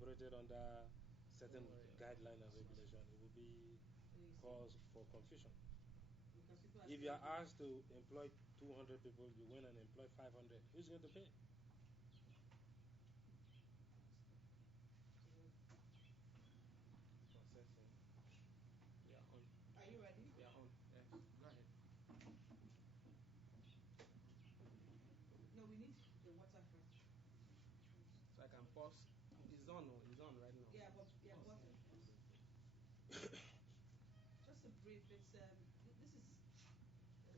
operated under certain guideline and regulation, it will be cause for confusion. If you are asked to employ 200 people, you went and employ 500, who's going to pay? Are you ready? We are on. Yes. Go ahead. No, we need the water first. So I can pause. It's on right now. Yeah, but water. Just a brief. It's this is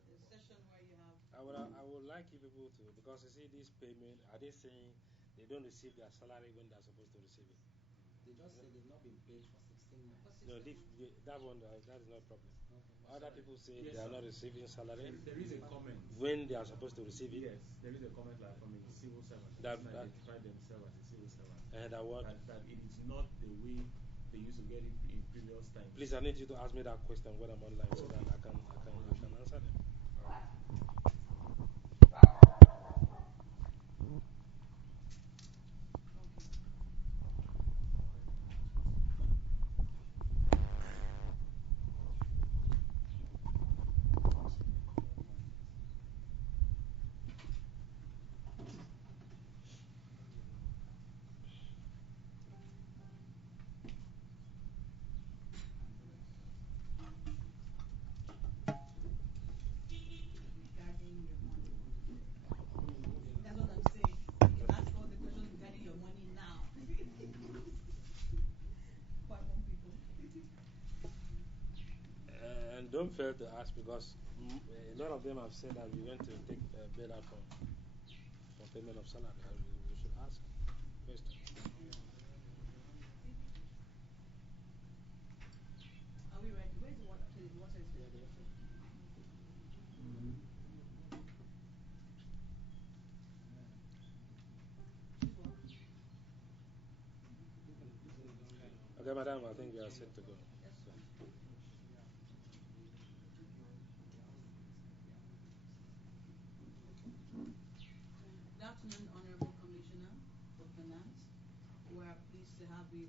a session where you have. I would like you people to, because you see this payment, are they saying they don't receive their salary when they're supposed to receive it? They just say they've not been paid for 16 months. No, that one, that is not a problem. Okay. Other people say they are not receiving salary. There is a comment. When they are supposed to receive it? Yes, there is a comment like from a civil servant. That identify themselves as a civil servant. And that what? And that it is not the way they used to get it in previous times. Please, I need you to ask me that question when I'm online so that I can answer them. Don't fail to ask, because a lot of them have said that we went to take bail out for payment of salary. We should ask questions. Are we ready? Where's the water? The water is there. Okay, madam, I think we are set to go. Good afternoon, Honorable Commissioner for Finance. We are pleased to have you.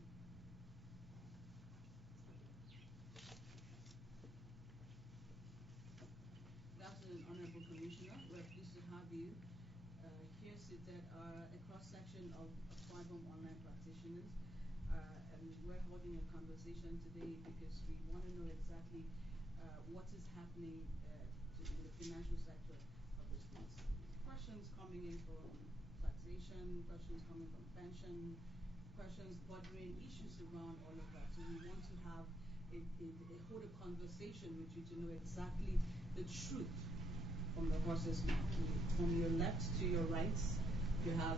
Good afternoon, Honorable Commissioner. We are pleased to have you here seated a cross-section of Akwa Ibom online practitioners. And we're holding a conversation today because we want to know exactly what is happening in the financial sector of the state. Questions coming in from taxation, questions coming from pension, questions bordering issues around all of that. So we want to have hold a conversation with you to know exactly the truth from the horse's mouth. From your left to your right, you have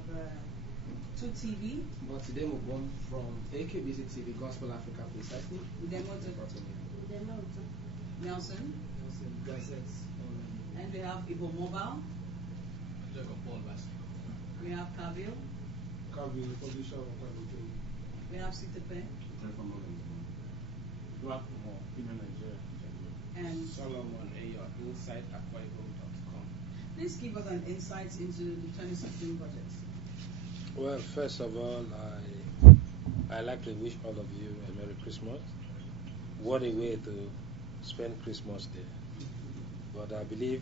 2TV. But today we're going from AKBC TV Gospel Africa precisely. Nelson. And we have Ibo Mobile. We have Kabil. We have Sitepe. And Solomon inside AkwaIbom.com. Please give us an insight into the 2016 budget. Well, first of all, I like to wish all of you a Merry Christmas. What a way to spend Christmas Day. But I believe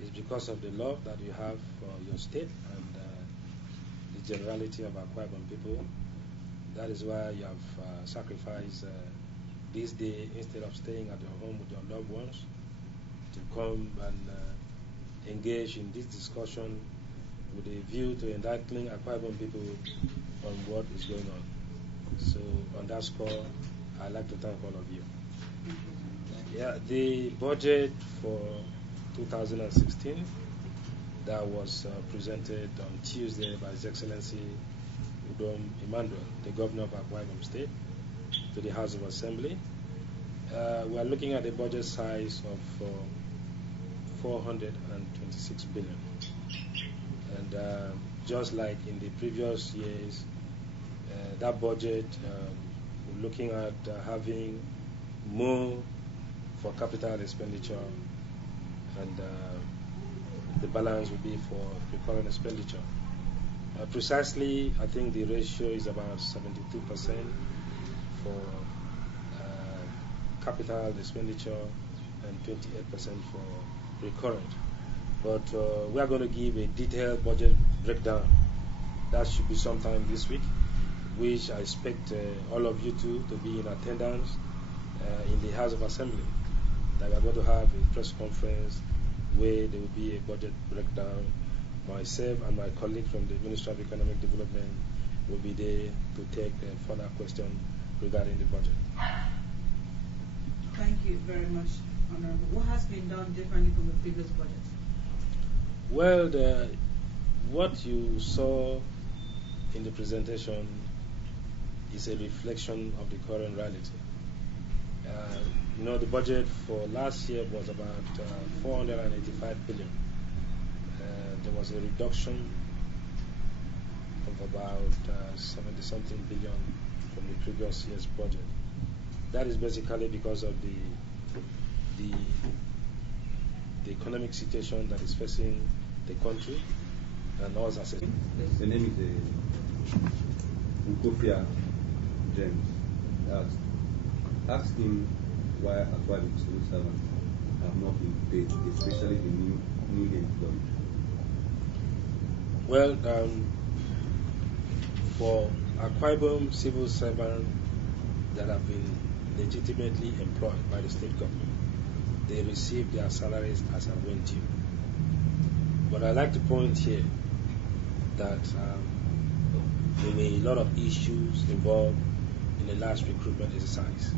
it's because of the love that you have for your state and the generality of Akwa Ibom people. That is why you have sacrificed this day, instead of staying at your home with your loved ones, to come and engage in this discussion with a view to enlightening Akwa Ibom people on what is going on. So on that score, I'd like to thank all of you. Yeah, the budget for 2016 that was presented on Tuesday by His Excellency Udom Emmanuel, the Governor of Akwa Ibom State, to the House of Assembly. We are looking at a budget size of 426 billion. And just like in the previous years, that budget, we're looking at having more for capital expenditure, and the balance will be for recurrent expenditure. Precisely, I think the ratio is about 72% for capital expenditure and 28% for recurrent. But we are going to give a detailed budget breakdown. That should be sometime this week, which I expect all of you to be in attendance in the House of Assembly. That we are going to have a press conference where there will be a budget breakdown. Myself and my colleague from the Ministry of Economic Development will be there to take further questions regarding the budget. Thank you very much, Honorable. What has been done differently from the previous budget? Well, what you saw in the presentation is a reflection of the current reality. The budget for last year was about 485 billion. There was a reduction of about 70-something billion from the previous year's budget. That is basically because of the economic situation that is facing the country and us as a... The name is Ukofia James. Ask him why Akwa Ibom civil servants have not been paid, especially the newly employed. Well, for Akwa Ibom civil servants that have been legitimately employed by the state government, they receive their salaries as and when due. But I'd like to point here that there were a lot of issues involved in the last recruitment exercise,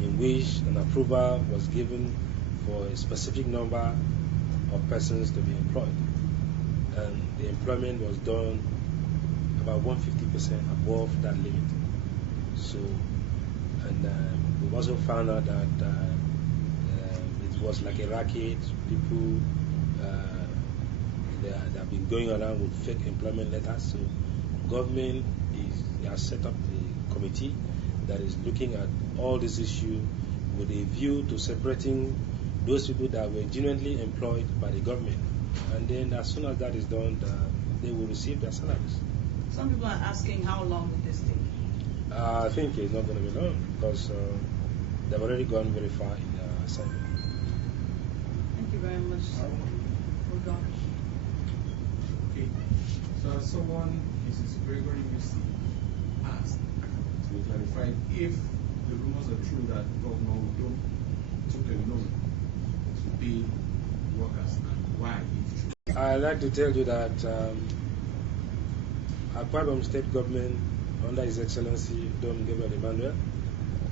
in which an approval was given for a specific number of persons to be employed. And the employment was done about 150% above that limit. So, and we've also found out that it was like a racket. People they have been going around with fake employment letters. So, government has set up a committee that is looking at all this issue with a view to separating those people that were genuinely employed by the government. And then as soon as that is done, they will receive their salaries. Some people are asking how long will this take? I think it's not going to be long because they've already gone very far in their assignment. Thank you very much. Okay. So someone, Mrs. Gregory Missy, asked to clarify if the rumors are true that Governor Udo took a loan to pay workers and why if true. I'd like to tell you that Akwa Ibom State Government, under His Excellency Don Gabriel Emmanuel,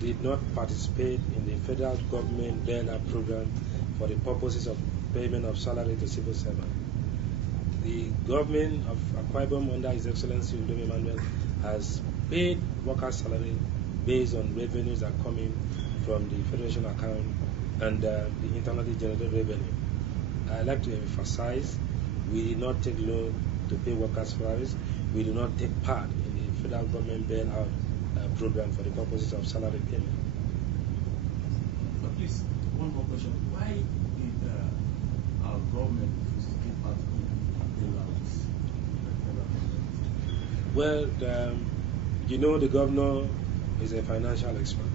did not participate in the federal government bailout program for the purposes of payment of salary to civil servants. The government of Akwa Ibom, under His Excellency Don Emmanuel, has paid workers' salary based on revenues that come in from the federation account and the internally generated revenue. I'd like to emphasize, we did not take loan to pay workers' salaries. We do not take part in the federal government bailout program for the purposes of salary payment. But please, one more question. Why did our government refuse to take part in bailouts? Well, the governor is a financial expert.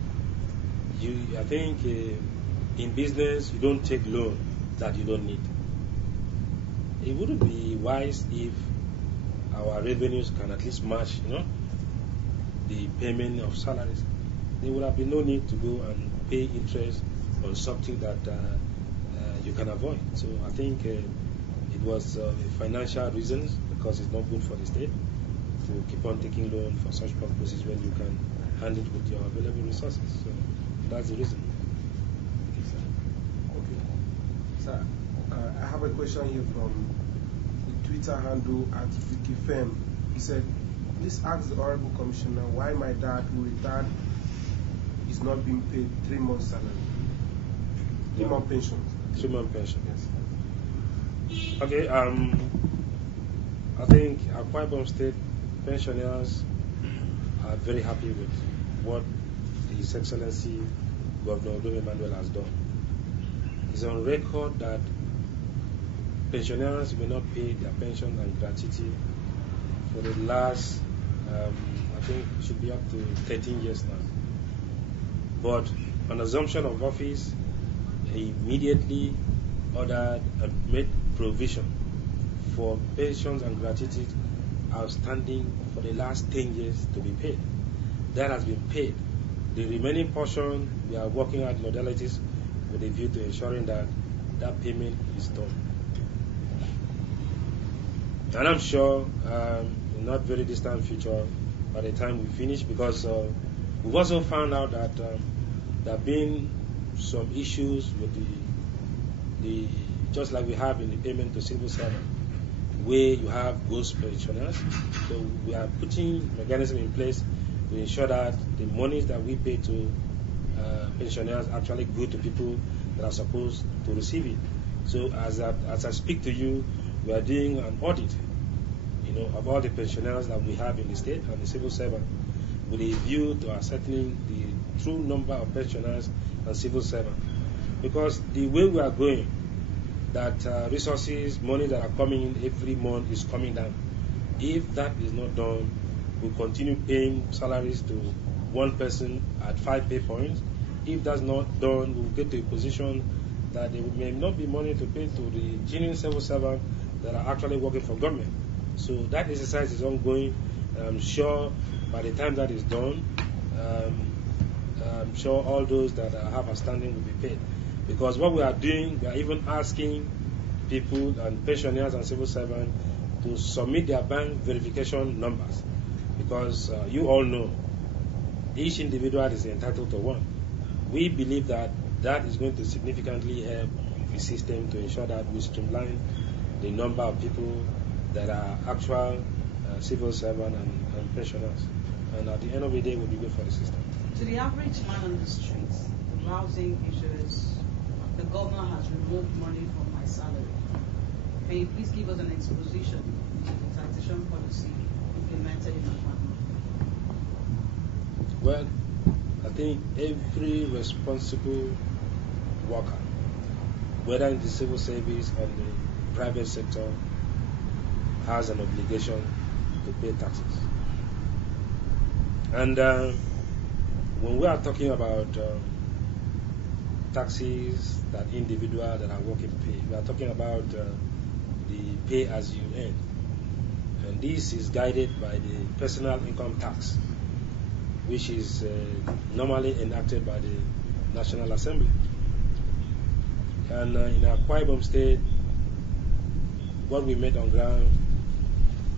I think in business, you don't take loan that you don't need. It wouldn't be wise if our revenues can at least match, the payment of salaries. There would have been no need to go and pay interest on something that you can avoid. So I think it was financial reasons, because it's not good for the state to keep on taking loan for such purposes when you can handle it with your available resources. So that's the reason. Okay. Sir, I have a question here from the Twitter handle @WikiFem. He said, please ask the Honorable Commissioner why my dad, who retired, is not being paid 3 months salary. 3 month pension. 3 month pension. Yes. Okay, I think Akwa Ibom State pensioners are very happy with what His Excellency Governor Don Emmanuel has done. It's on record that pensioners will not pay their pension and gratuity for the last, I think it should be up to 13 years now. But on assumption of office, he immediately ordered and made provision for pensions and gratuity outstanding for the last 10 years to be paid. That has been paid. The remaining portion, we are working out modalities with a view to ensuring that that payment is done. And I'm sure in not very distant future, by the time we finish, because we've also found out that there have been some issues with the just like we have in the payment to civil servant, where you have ghost pensioners. So we are putting mechanism in place to ensure that the monies that we pay to pensioners actually go to people that are supposed to receive it. So as I speak to you, we are doing an audit, of all the pensioners that we have in the state and the civil servant, with a view to ascertaining the true number of pensioners and civil servants. Because the way we are going, that resources, money that are coming in every month is coming down. If that is not done, we'll continue paying salaries to one person at 5 pay points. If that's not done, we'll get to a position that there may not be money to pay to the genuine civil servants that are actually working for government. So that exercise is ongoing. I'm sure by the time that is done, I'm sure all those that have outstanding will be paid. Because what we are doing, we are even asking people and pensioners and civil servants to submit their bank verification numbers. Because you all know, each individual is entitled to one. We believe that that is going to significantly help the system to ensure that we streamline the number of people that are actual civil servants and pensioners. And at the end of the day, it will be good for the system. To the average man on the streets, the housing issues, the governor has removed money from my salary. Can you please give us an exposition to the taxation policy implemented in Akwa? Well, I think every responsible worker, whether in the civil service or the private sector, has an obligation to pay taxes. And when we are talking about taxes that individuals that are working pay, we are talking about the pay as you earn. And this is guided by the personal income tax, which is normally enacted by the National Assembly. And in Akwa Ibom State, what we made on ground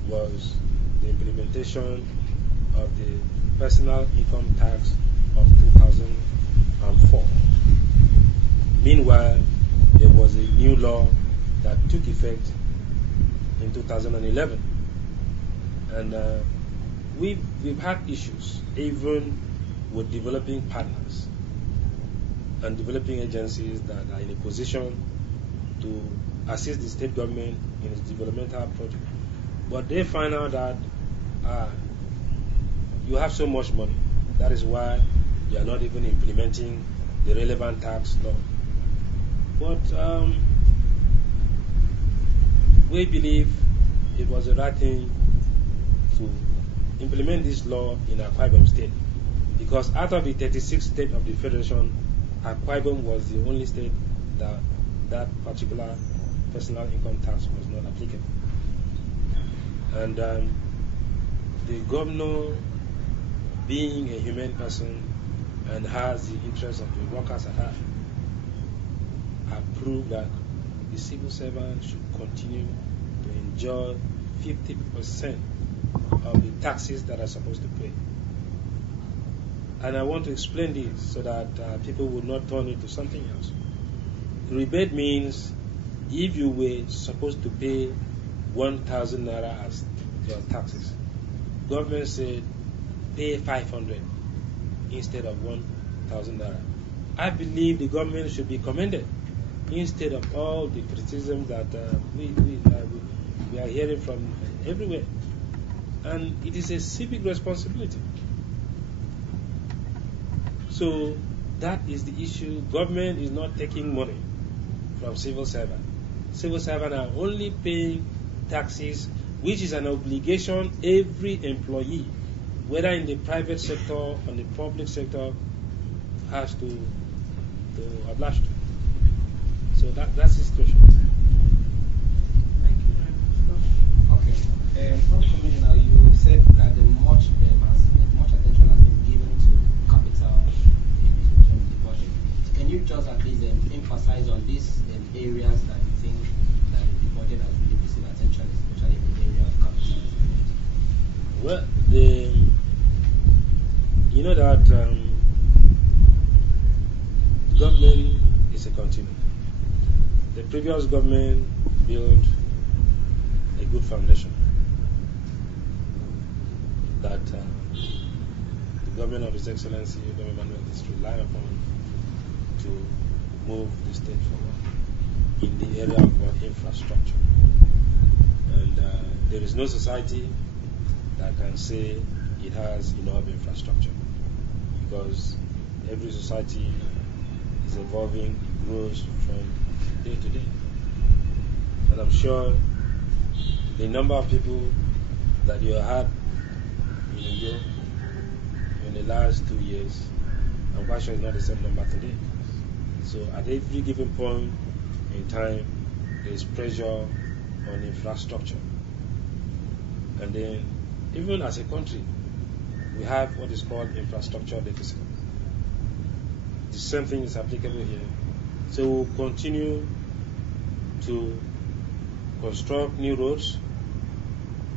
was the implementation of the personal income tax of 2004. Meanwhile, there was a new law that took effect in 2011. And we've had issues even with developing partners and developing agencies that are in a position to assist the state government in its developmental project. But they find out that you have so much money. That is why you are not even implementing the relevant tax law. But we believe it was the right thing to implement this law in Akwa Ibom State, because out of the 36 states of the Federation, Akwa Ibom was the only state that that particular personal income tax was not applicable. And the governor, being a human person and has the interests of the workers at heart, approved that the civil servant should continue to enjoy 50% of the taxes that are supposed to pay. And I want to explain this so that people will not turn it to something else. Rebate means if you were supposed to pay 1,000 naira as your taxes, government said pay 500 instead of 1,000 naira. I believe the government should be commended instead of all the criticism that we are hearing from everywhere. And it is a civic responsibility. So that is the issue. Government is not taking money from civil servants. Civil servants are only paying taxes which is an obligation every employee, whether in the private sector or in the public sector, has to oblige to. So that's the situation. Thank you very much. Okay. From Commissioner, you said that much attention has been given to capital in the budget. Can you just at least emphasize on these areas that you think that the budget has really received attention, especially in the area of capital? Well, you know that government is a continuum. The previous government built a good foundation that the government of His Excellency, Government Manuel, is relying upon to move the state forward in the area of infrastructure. And there is no society that can say it has enough infrastructure, because every society is evolving, it grows from day to day. And I'm sure the number of people that you had in India in the last 2 years, I'm quite sure it's not the same number today. So at every given point in time, there is pressure on infrastructure. And then, even as a country, we have what is called infrastructure deficit. The same thing is applicable here. So we'll continue to construct new roads,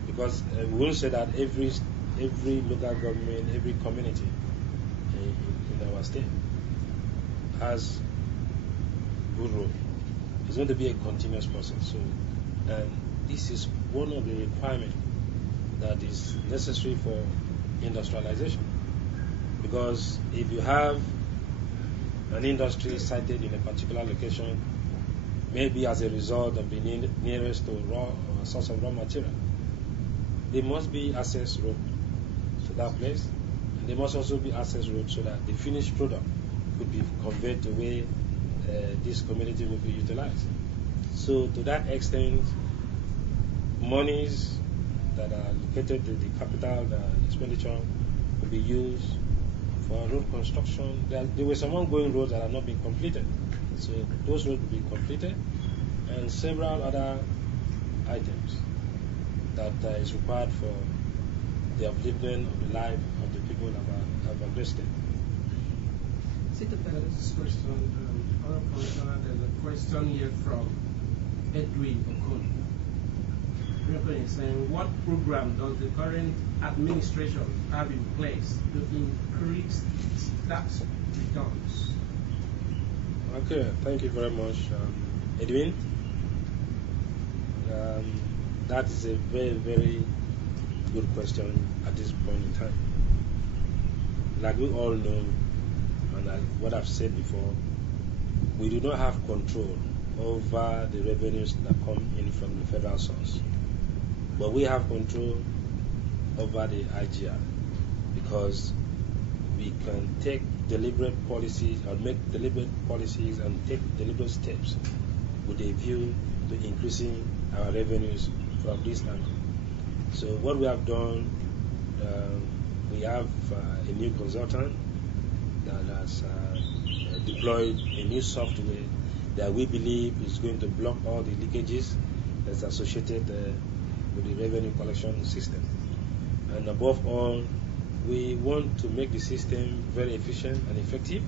because we won't say that every local government, every community in our state has good road. It's going to be a continuous process. So, and this is one of the requirements that is necessary for industrialization. Because if you have an industry sited in a particular location, maybe as a result of being nearest to a source of raw material, there must be access road to that place, and there must also be access road so that the finished product could be conveyed to where this community will be utilized. So to that extent, monies that are allocated to the capital expenditure will be used for road construction. There were some ongoing roads that have not been completed, so those roads will be completed, and several other items that is required for the upliftment of the life of the people that have aggressed. This question, Honorable Commissioner, there's a question here from Edwin Okon. Edwin is saying, what program does the current administration have in place to increase its tax returns? Okay, thank you very much, Edwin. That is a very, very good question at this point in time. Like we all know, and what I've said before, we do not have control over the revenues that come in from the federal source. But we have control over the IGR, because we can take deliberate policies or make deliberate policies and take deliberate steps with a view to increasing our revenues from this angle. So what we have done, we have a new consultant that has deployed a new software that we believe is going to block all the leakages that's associated with the revenue collection system. And above all, we want to make the system very efficient and effective,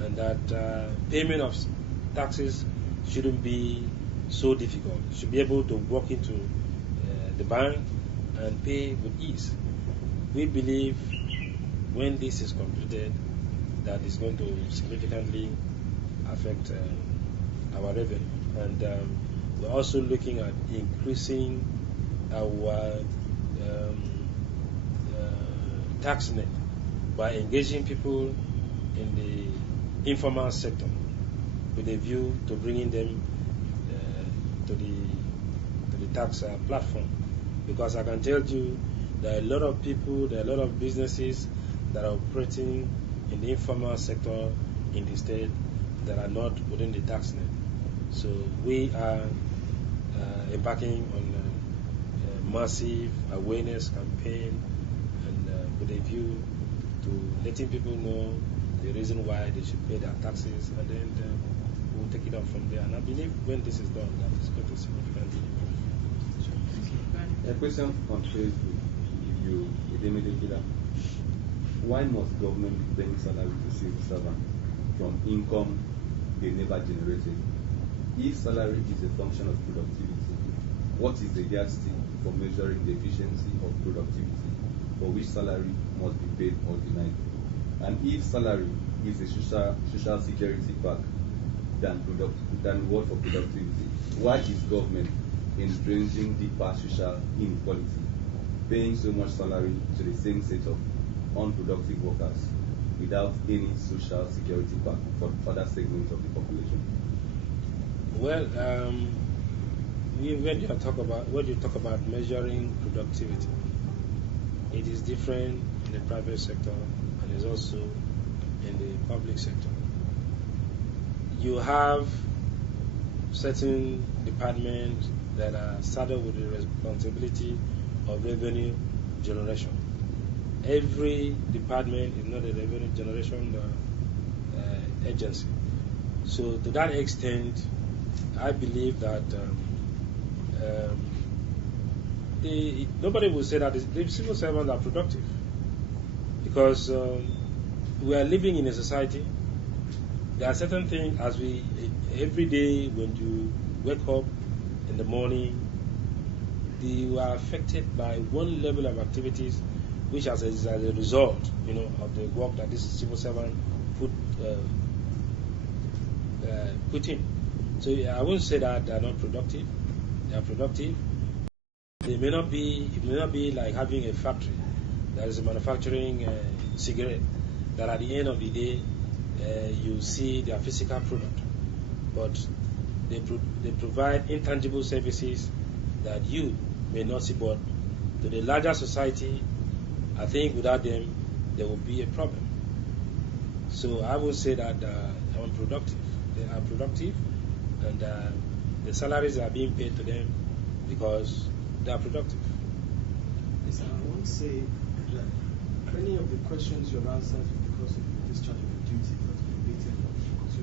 and that payment of taxes shouldn't be so difficult. You should be able to walk into the bank and pay with ease. We believe when this is completed, that is going to significantly affect our revenue. And we're also looking at increasing our tax net by engaging people in the informal sector with a view to bringing them to the tax platform. Because I can tell you there are a lot of people, there are a lot of businesses that are operating in the informal sector in the state that are not within the tax net. So we are embarking on massive awareness campaign, and with a view to letting people know the reason why they should pay their taxes, and then we'll take it up from there. And I believe when this is done, that is going to significantly improve. A question on Facebook, if you immediately that. Why must government be paying salary to civil servants from income they never generated? If salary is a function of productivity, what is the yardstick for measuring the efficiency of productivity for which salary must be paid or denied? And if salary is a social security pack than reward for productivity, why is government entrenching deeper social inequality, paying so much salary to the same set of unproductive workers without any social security pack for other segments of the population? Well, when you talk about measuring productivity, it is different in the private sector and is also in the public sector. You have certain departments that are saddled with the responsibility of revenue generation. Every department is not a revenue generation agency. So to that extent, I believe that nobody will say that the civil servants are productive, because we are living in a society. There are certain things every day when you wake up in the morning, you are affected by one level of activities which as a result, of the work that this civil servant put in. So I won't say that they are not productive. They are productive. It may not be like having a factory that is manufacturing cigarette, that at the end of the day you see their physical product, but they provide intangible services that you may not see. But to the larger society, I think without them, there will be a problem. So I would say that they are unproductive. They are productive, and the salaries are being paid to them because they are productive. Yes, I want to say that many of the questions you have answered because of the discharge of the duties that related to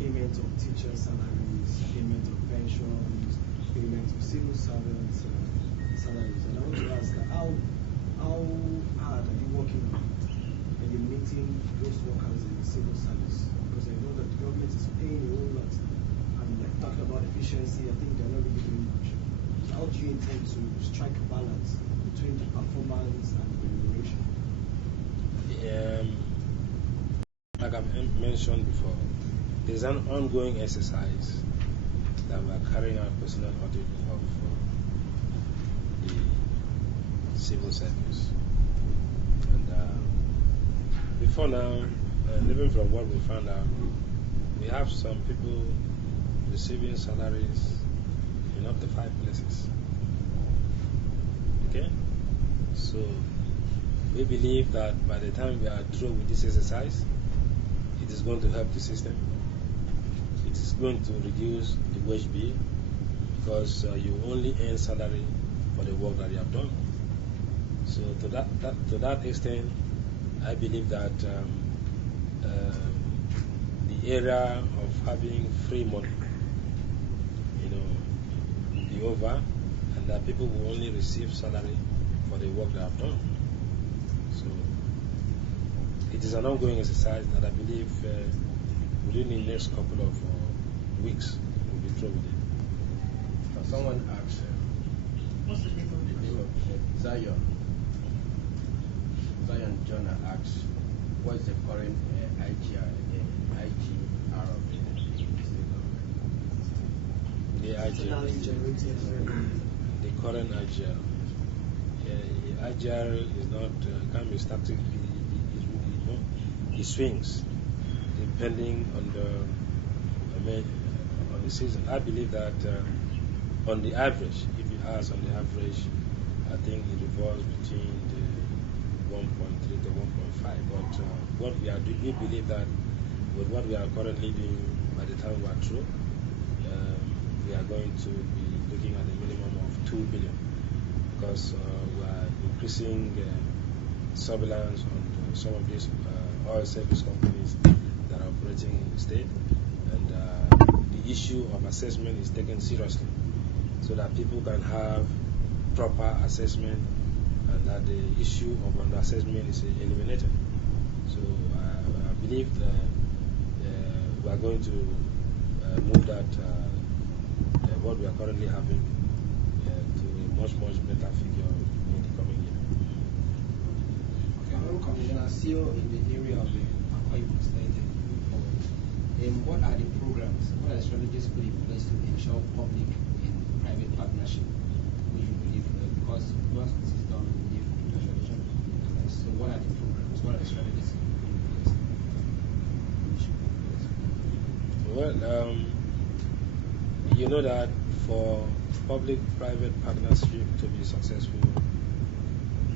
payment of teacher salaries, payment of pensions, payment of civil servants salaries. And I want to ask how hard are you working on eliminating those workers in the civil service? Because I know that the government is paying a whole lot, and like talking about efficiency, I think they're not really doing much. How do you intend to strike a balance between the performance and the remuneration? Like I've mentioned before, there's an ongoing exercise that we are carrying out personal audit of the civil service. And before now, even from what we found out, we have some people receiving salaries in up to 5 places. Okay? So we believe that by the time we are through with this exercise, it is going to help the system. It is going to reduce the wage bill, because you only earn salary for the work that you have done. So to that extent, I believe that the area of having free money, will be over, and that people will only receive salary for the work they have done. So it is an ongoing exercise that I believe within the next couple of weeks we'll be through with it. Someone asked, What's the name of the name of Zion Jonah asked, what is the current IGR of the IGR, the current IGR. IGR is not can be static. It swings depending on the season. I believe that on the average, if you ask on the average, I think it revolves between the 1.3 to 1.5. But what we are doing, we believe that with what we are currently doing, by the time we are through, we are going to be looking at a minimum of 2 billion because we are increasing surveillance on some of these oil service companies that are operating in the state, and the issue of assessment is taken seriously so that people can have proper assessment and that the issue of under-assessment is eliminated. So I believe that we are going to move that what we are currently having to a much better figure in the coming year. Okay, Commissioner, still in the area of the Akwa Ibom State moving forward, what are the programs, what are the strategies put in place to ensure public and private partnership, which you believe, because once this is done, we believe industrialization will be realized. So what are the programs, what are the strategies put in place? Which should be in place? Well, you know that for public-private partnership to be successful,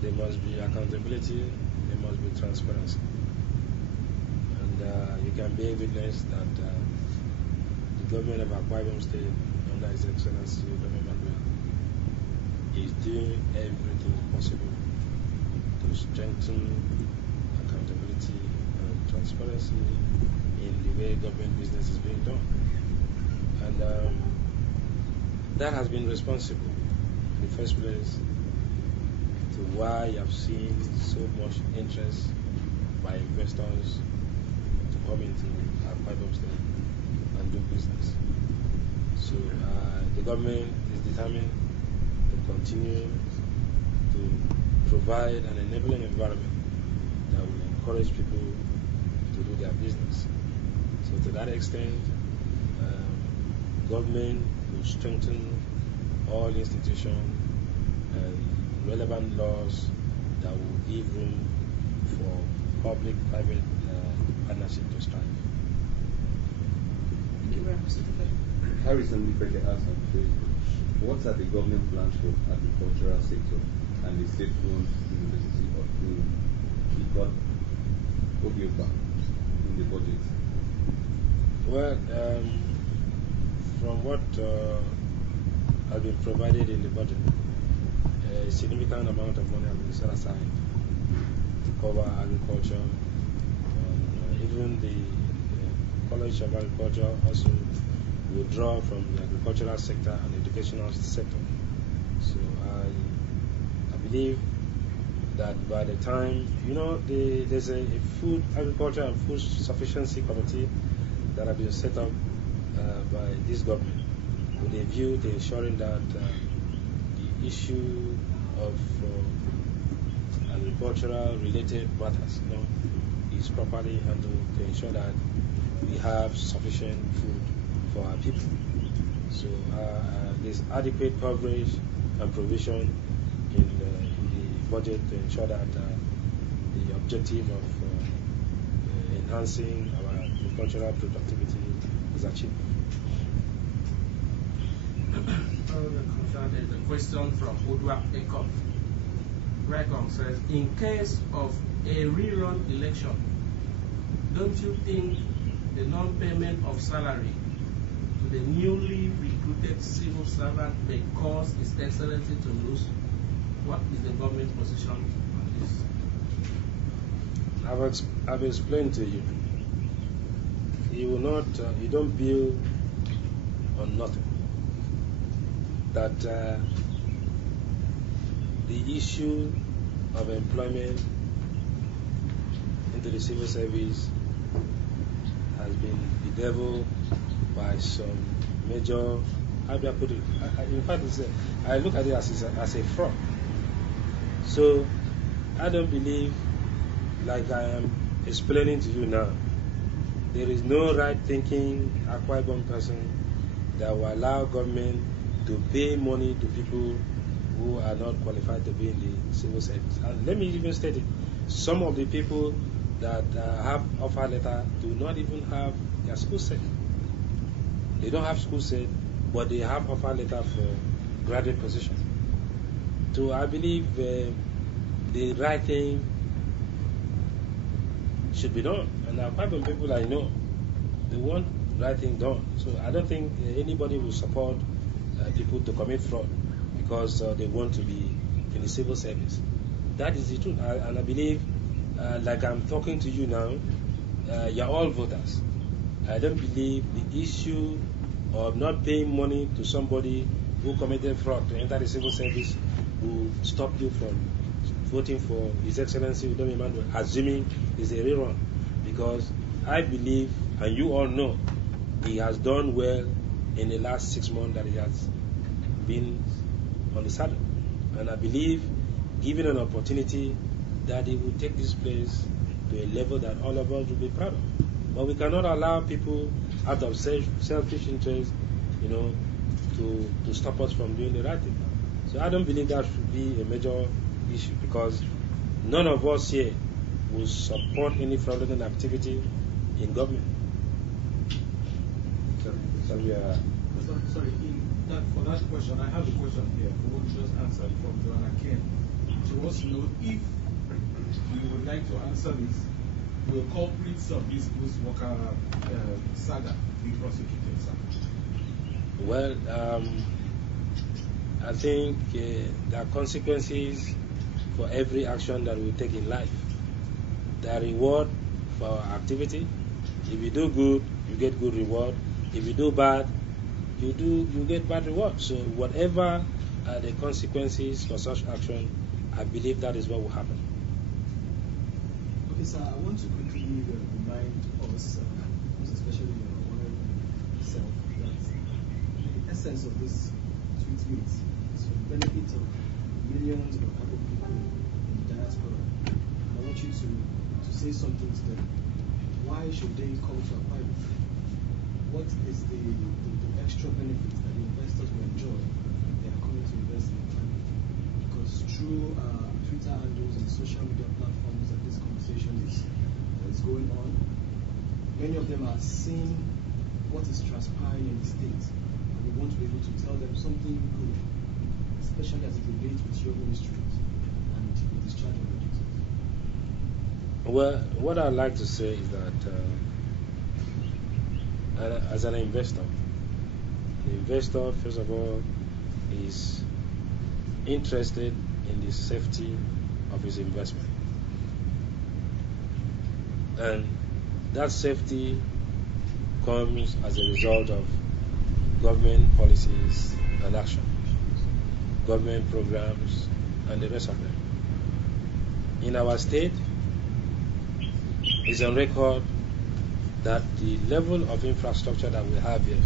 there must be accountability, there must be transparency. And you can bear witness that the government of Akwa Ibom State, under His Excellency Manuel, is doing everything possible to strengthen accountability and transparency in the way government business is being done. And that has been responsible in the first place to why you have seen so much interest by investors to come into Akwa Ibom State and do business. So the government is determined to continue to provide an enabling environment that will encourage people to do their business. So to that extent, government will strengthen all institutions and relevant laws that will give room for public-private partnership to strive. Thank you very much, Mr. President. Harrison Nipeke asked on Facebook, what are the government plans for agricultural sector and the state-owned University of Ikot Obioba in the budget? Well, from what has been provided in the budget, a significant amount of money has been set aside to cover agriculture. And, even the College of Agriculture also will draw from the agricultural sector and educational sector. So I believe that by the time, there's a food, agriculture and food sufficiency committee that have been set up by this government with a view to ensuring that the issue of agricultural related matters is properly handled to ensure that we have sufficient food for our people. So there's adequate coverage and provision in the budget to ensure that the objective of enhancing our agricultural productivity is achieved. There's a question from Akwa Ibom. Recon says, in case of a rerun election, don't you think the non-payment of salary to the newly recruited civil servant may cause His Excellency to lose? What is the government position on this? I've explained to you. You will not. You don't build on nothing. That the issue of employment into the civil service has been bedeviled by some major. How do I put it? In fact, I look at it as a fraud. So I don't believe, like I am explaining to you now, there is no right-thinking Akwa Ibom person that will allow government to pay money to people who are not qualified to be in the civil service. And let me even state it. Some of the people that have offer letter do not even have their school set. They don't have school set, but they have offer letter for graduate position. So I believe the right thing should be done. And Akwa Ibom people I know, they want the right thing done. So I don't think anybody will support people to commit fraud because they want to be in the civil service. That is the truth. And I believe, like I'm talking to you now, you're all voters. I don't believe the issue of not paying money to somebody who committed fraud to enter the civil service will stop you from voting for His Excellency Udom Emmanuel, assuming it's a rerun. Because I believe, and you all know, he has done well in the last 6 months that he has been on the saddle. And I believe, given an opportunity, that he will take this place to a level that all of us will be proud of. But we cannot allow people out of selfish interest, to stop us from doing the right thing. So I don't believe that should be a major issue, because none of us here will support any fraudulent activity in government. Sorry, for that question, I have a question here. What you just answered from Joanna Ken. She wants to know if you would like to answer this. Will culprits of this Bushwalker saga be prosecuted, sir? Well, I think there are consequences for every action that we take in life. There are reward for our activity. If you do good, you get good reward. If you do bad, you get bad reward. So whatever are the consequences for such action, I believe that is what will happen. Okay, sir, I want to quickly remind us, especially yourself, that the essence of this tweet meet is for the benefit of millions of other people in the diaspora. I want you to say something to them. Why should they come to Akwa Ibom? What is the extra benefit that the investors will enjoy if they are coming to invest in Akwa Ibom? Because through Twitter handles and social media platforms that this conversation is going on, many of them are seeing what is transpiring in the state, and we want to be able to tell them something good, especially as it relates with your ministry and the discharge of your duties. Well, what I'd like to say is that as an investor, the investor, first of all, is interested in the safety of his investment. And that safety comes as a result of government policies and action, government programs, and the rest of them. In our state, it's on record that the level of infrastructure that we have here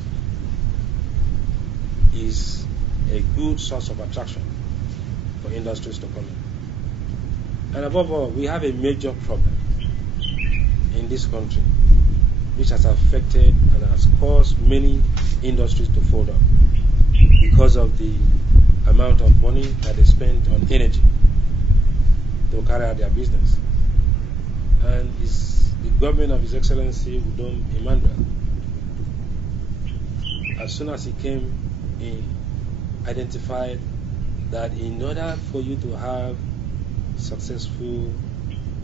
is a good source of attraction for industries to come in. And above all, we have a major problem in this country which has affected and has caused many industries to fold up because of the amount of money that they spend on energy to carry out their business. And it's the government of His Excellency Udom Emmanuel, as soon as he came in, identified that in order for you to have successful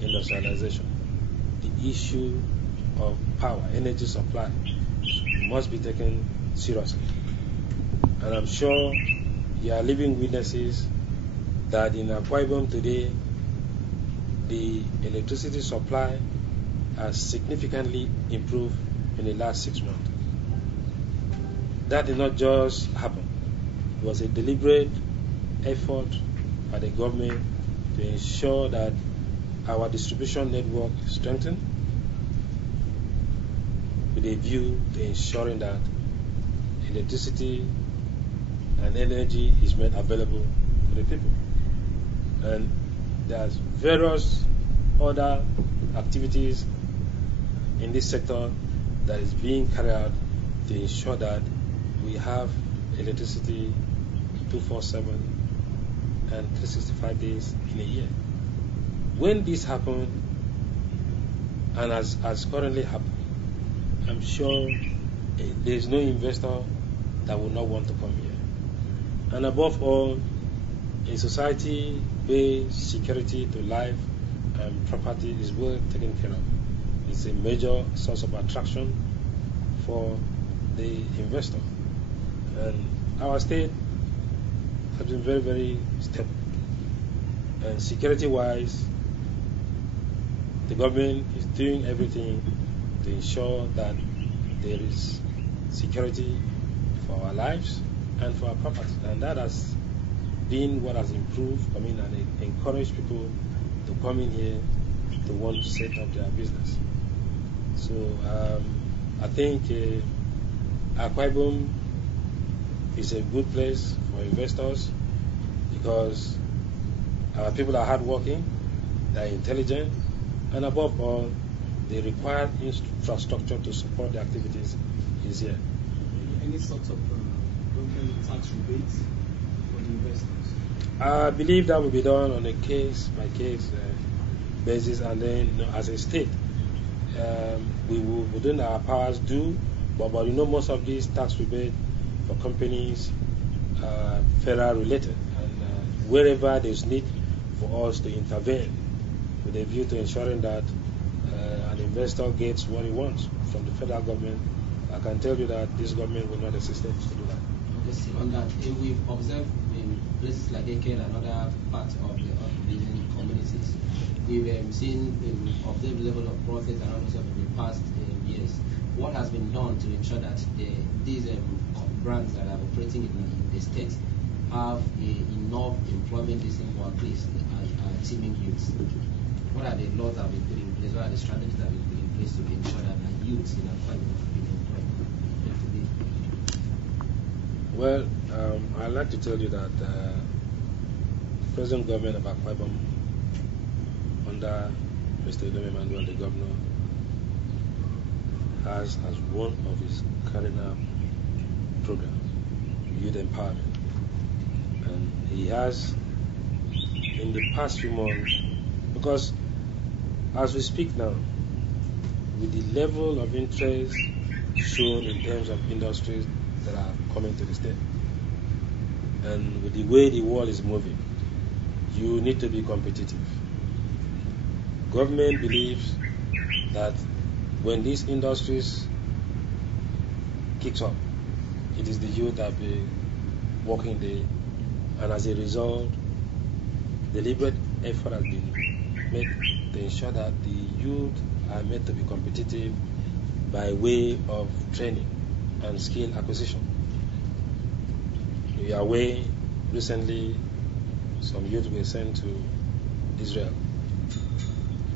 industrialization, the issue of power, energy supply, must be taken seriously. And I'm sure you are living witnesses that in Akwa Ibom today, the electricity supply has significantly improved in the last 6 months. That did not just happen. It was a deliberate effort by the government to ensure that our distribution network strengthened with a view to ensuring that electricity and energy is made available to the people. And there's various other activities in this sector that is being carried out to ensure that we have electricity 247 and 365 days in a year. When this happened, and as currently happened, I'm sure there is no investor that will not want to come here. And above all, a society where security to life and property is well taken care of. It's a major source of attraction for the investor. And our state has been very, very stable. And security-wise, the government is doing everything to ensure that there is security for our lives and for our property. And that has been what has improved, and encouraged people to come in here to want to set up their business. So I think Akwa Ibom is a good place for investors because our people are hardworking, they are intelligent, and above all, the required infrastructure to support the activities is here. Any sort of government tax rebates for the investors? I believe that will be done on a case-by-case basis, and then as a state, we will, within our powers, do. But most of these tax rebates for companies are federal related, and wherever there is need for us to intervene with a view to ensuring that an investor gets what he wants from the federal government, I can tell you that this government will not assist us to do that. Just on that, we've observed in places like Akan and other parts of the urban communities, we've observed the level of profit and also in the past years. What has been done to ensure that these brands that are operating in the state have enough employment for at least teaming youths? What are the laws that have been put in place? What are the strategies that have been put in place to ensure that the youths in Akwa Ibom have been employed? Well, I'd like to tell you that the present government of Akwa Ibom, under Mr. Emmanuel, the governor, has as one of his cardinal programs youth empowerment. And he has, in the past few months, because as we speak now, with the level of interest shown in terms of industries that are coming to the state, and with the way the world is moving, you need to be competitive. Government believes that when these industries kicks up, it is the youth that will be working there, and as a result, deliberate effort has been made to ensure that the youth are made to be competitive by way of training and skill acquisition. We are aware recently some youth were sent to Israel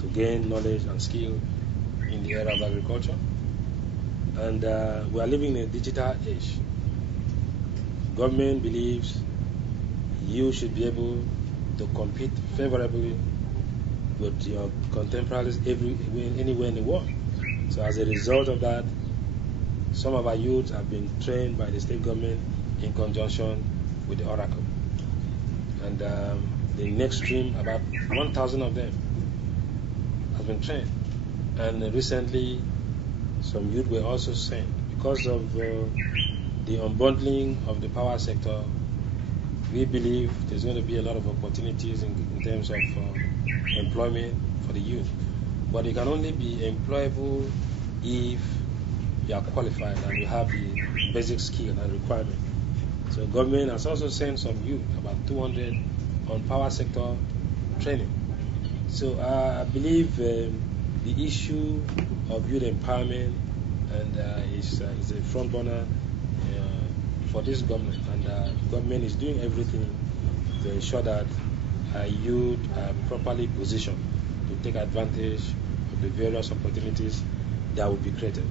to gain knowledge and skill in the area of agriculture, and we are living in a digital age. Government believes you should be able to compete favorably with your contemporaries anywhere in the world. So as a result of that, some of our youth have been trained by the state government in conjunction with the Oracle. And the next stream, about 1,000 of them, have been trained. And recently, some youth were also sent. Because of the unbundling of the power sector, we believe there's going to be a lot of opportunities in terms of employment for the youth. But it can only be employable if you are qualified and you have the basic skill and requirement. So government has also sent some youth, about 200, on power sector training. So I believe the issue of youth empowerment and is a front burner for this government, and government is doing everything to ensure that youth are properly positioned to take advantage of the various opportunities that will be created.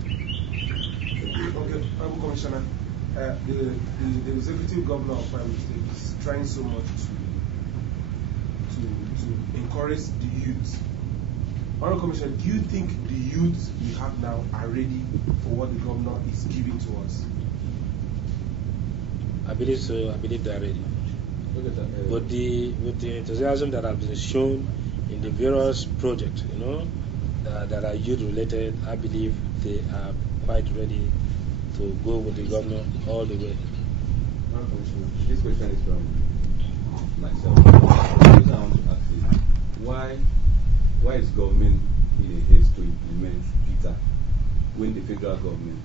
Okay, Commissioner, the executive governor of Prime State is trying so much to encourage the youth. Honorable Commissioner, do you think the youth we have now are ready for what the governor is giving to us? I believe so. I believe they are ready. With the enthusiasm that has been shown in the various projects, that are youth related, I believe they are quite ready to go with the governor all the way. This question is from myself. The question I want to ask is, why is government in a haste to implement PITA when the federal government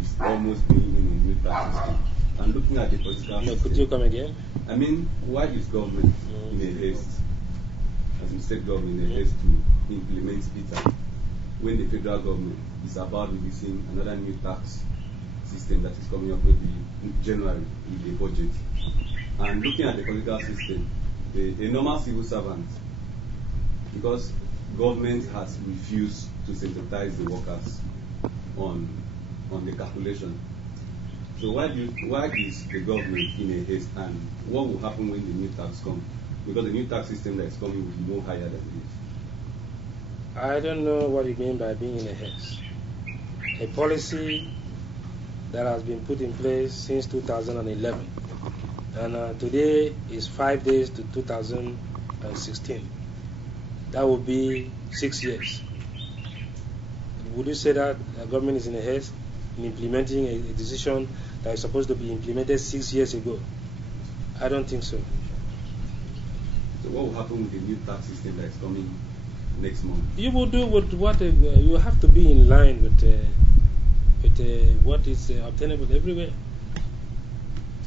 is almost being in a great practice? And looking at the political No, system, could you come again? I mean, why is government in a haste, as in state government in a haste to implement PITA, when the federal government is about releasing another new tax system that is coming up maybe in January with the budget? And looking at the political system, a normal civil servant, because government has refused to sensitize the workers on the calculation. So why is the government in a haste, and what will happen when the new tax comes? Because the new tax system that is coming will be more higher than this. I don't know what you mean by being in a haste. A policy that has been put in place since 2011, and today is 5 days to 2016. That would be 6 years. Would you say that the government is in a haste in implementing a decision that is supposed to be implemented 6 years ago? I don't think so. So what will happen with the new tax system that is coming next month? You will do with what you have to be in line with what is obtainable everywhere.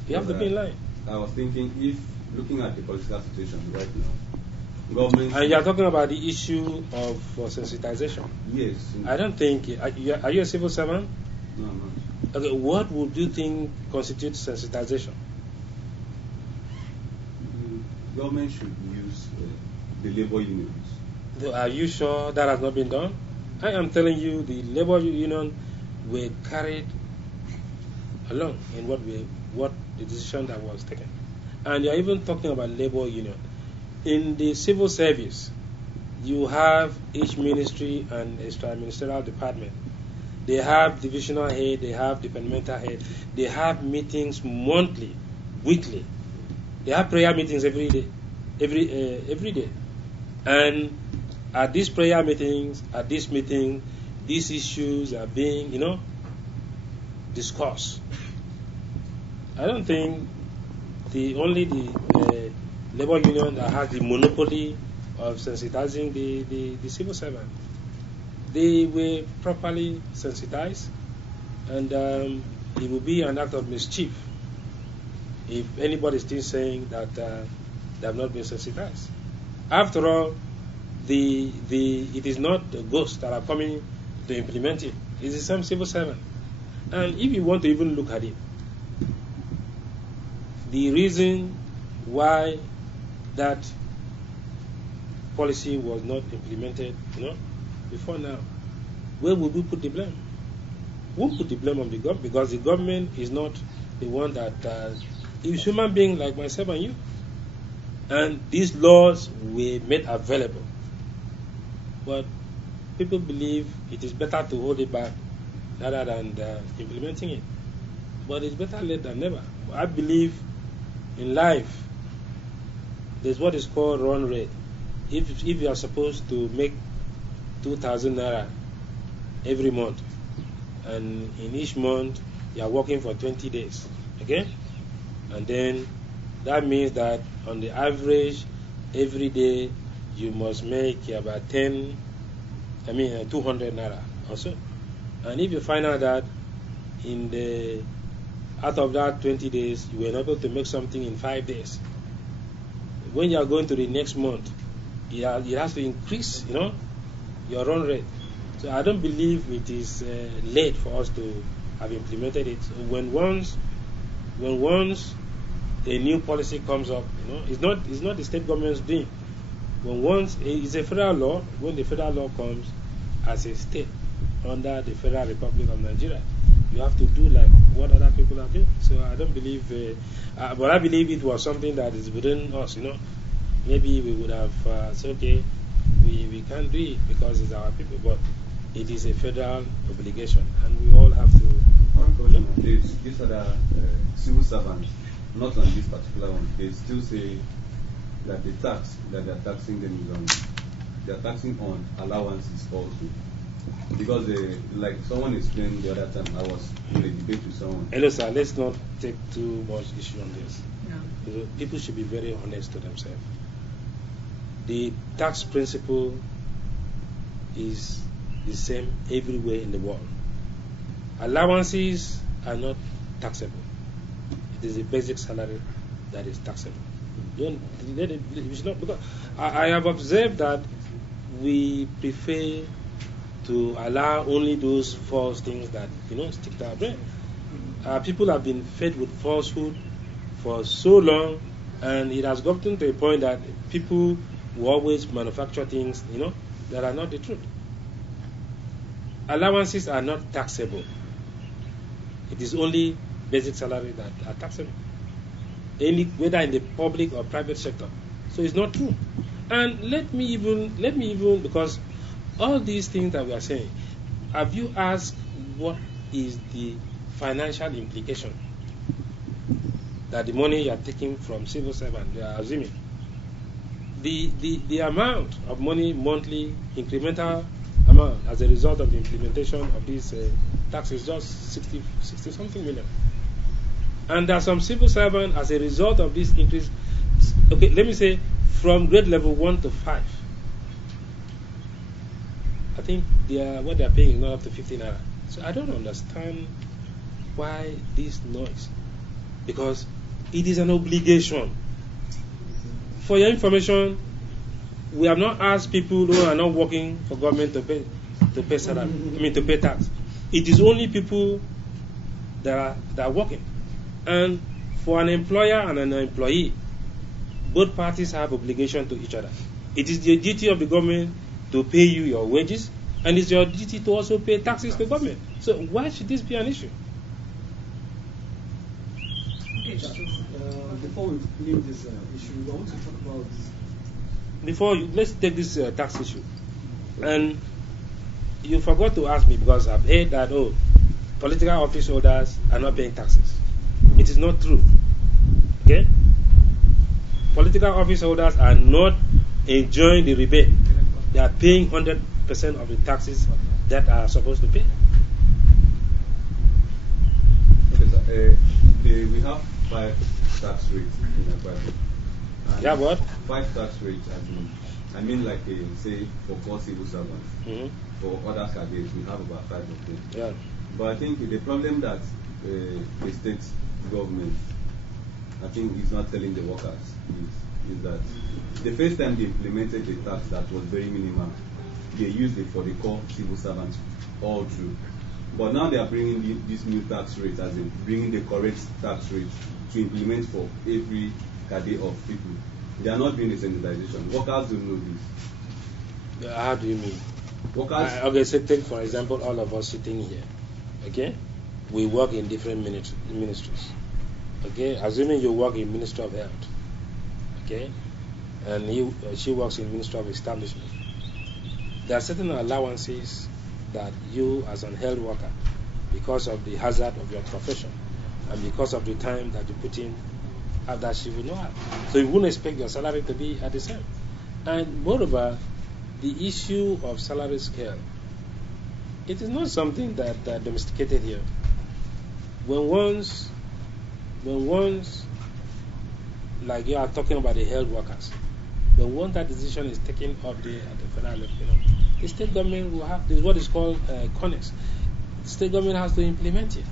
You have to be in line. I was thinking, if looking at the political situation right now, government. And you are talking about the issue of sensitization. Yes. I don't think. Are you a civil servant? No, I'm not. Okay. What would you think constitutes sensitization? Government should use the labor unions. Are you sure that has not been done? I am telling you, the labor union were carried along in what the decision that was taken. And you are even talking about labor union. In the civil service, you have each ministry and extra-ministerial department. They have divisional head, they have departmental head, they have meetings monthly, weekly. They have prayer meetings every day. And at these prayer meetings, at this meeting, these issues are being, discussed. I don't think the labor union that has the monopoly of sensitizing the civil servant. They were properly sensitized, and it will be an act of mischief if anybody is still saying that they have not been sensitized. After all, it is not the ghosts that are coming to implement it. It's the same civil servant. And if you want to even look at it, the reason why that policy was not implemented, before now, where would we put the blame? We won't put the blame on the government, because the government is not the one that is human being like myself and you. And these laws were made available. But people believe it is better to hold it back rather than implementing it. But it's better late than never. I believe in life, there's what is called run rate. If you are supposed to make 2,000 naira every month, and in each month you are working for 20 days, okay? And then that means that on the average, every day you must make about 200 naira or so. And if you find out that out of that 20 days, you were able to make something in 5 days, when you are going to the next month, it has to increase, your run rate. So I don't believe it is late for us to have implemented it. So when once a new policy comes up, it's not the state government's doing. When once it's a federal law, when the federal law comes as a state under the Federal Republic of Nigeria, you have to do like what other people are doing. So I don't believe, but I believe it was something that is within us. Maybe we would have said, okay, we can't do it because it's our people, but it is a federal obligation, and we all have to. One question is, these other civil servants, not on this particular one, they still say that the tax that they are taxing them is they are taxing on allowances also. Because like someone explained the other time, I was in a debate with someone. Hello, sir. Let's not take too much issue on this. Yeah. People should be very honest to themselves. The tax principle is the same everywhere in the world. Allowances are not taxable. It is the basic salary that is taxable. Don't let it, we should not, because I have observed that we prefer to allow only those false things that stick to our brain. People have been fed with falsehood for so long, and it has gotten to a point that people will always manufacture things that are not the truth. Allowances are not taxable. It is only basic salary that are taxable, whether in the public or private sector. So it's not true. And let me even because all these things that we are saying, have you asked what is the financial implication that the money you are taking from civil servant, they are assuming the amount of money monthly, incremental amount as a result of the implementation of this tax is just 60 something million. And there are some civil servants as a result of this increase, okay, let me say from grade level 1 to 5, I think what they are paying is not up to 15 naira. So I don't understand why this noise, because it is an obligation. For your information, we have not asked people who are not working for government to pay salary. To pay tax. It is only people that are working. And for an employer and an employee, both parties have obligation to each other. It is the duty of the government to pay you your wages, and it's your duty to also pay taxes to government. So why should this be an issue? Okay, before we leave this issue, I want to talk about. Let's take this tax issue. And you forgot to ask me, because I've heard that political office holders are not paying taxes. It is not true. Okay? Political office holders are not enjoying the rebate. They are paying 100% of the taxes that are supposed to pay. Okay, sir. We have 5 tax rates in Akwa Ibom. Yeah, what? 5 tax rates. I mean, like say for 4 civil servants. Mm-hmm. For other cadets, we have about 5 of them. Yeah. But I think the problem that the state government, I think, is not telling the workers is that the first time they implemented the tax that was very minimal, they used it for the core civil servants all through. But now they are bringing this new tax rate, as in bringing the correct tax rate to implement for every cadet of people. They are not doing the sensitization. Workers don't know this. How do you mean? Workers. Okay, so take for example all of us sitting here. Okay, we work in different ministries. Okay, assuming you work in Ministry of Health. Okay, and she works in Ministry of Establishment. There are certain allowances that you, as an health worker, because of the hazard of your profession and because of the time that you put in, that she will not have. So you wouldn't expect your salary to be at the same. And moreover, the issue of salary scale, it is not something that domesticated here. When once, like you are talking about the health workers, when once that decision is taken up at the federal level, the state government will have this what is called CONEX. The state government has to implement it.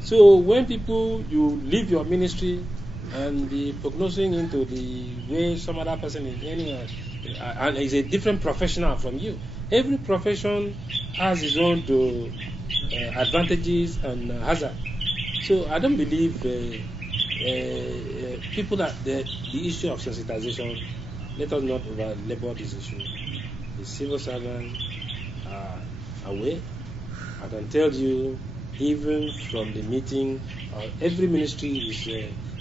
So when you leave your ministry and be prognosing into the way some other person is earning, and is a different professional from you. Every profession has its own advantages and hazard. So I don't believe people that the issue of sensitization. Let us not over-labor this issue. The civil servants are aware. I can tell you, even from the meeting, every ministry is.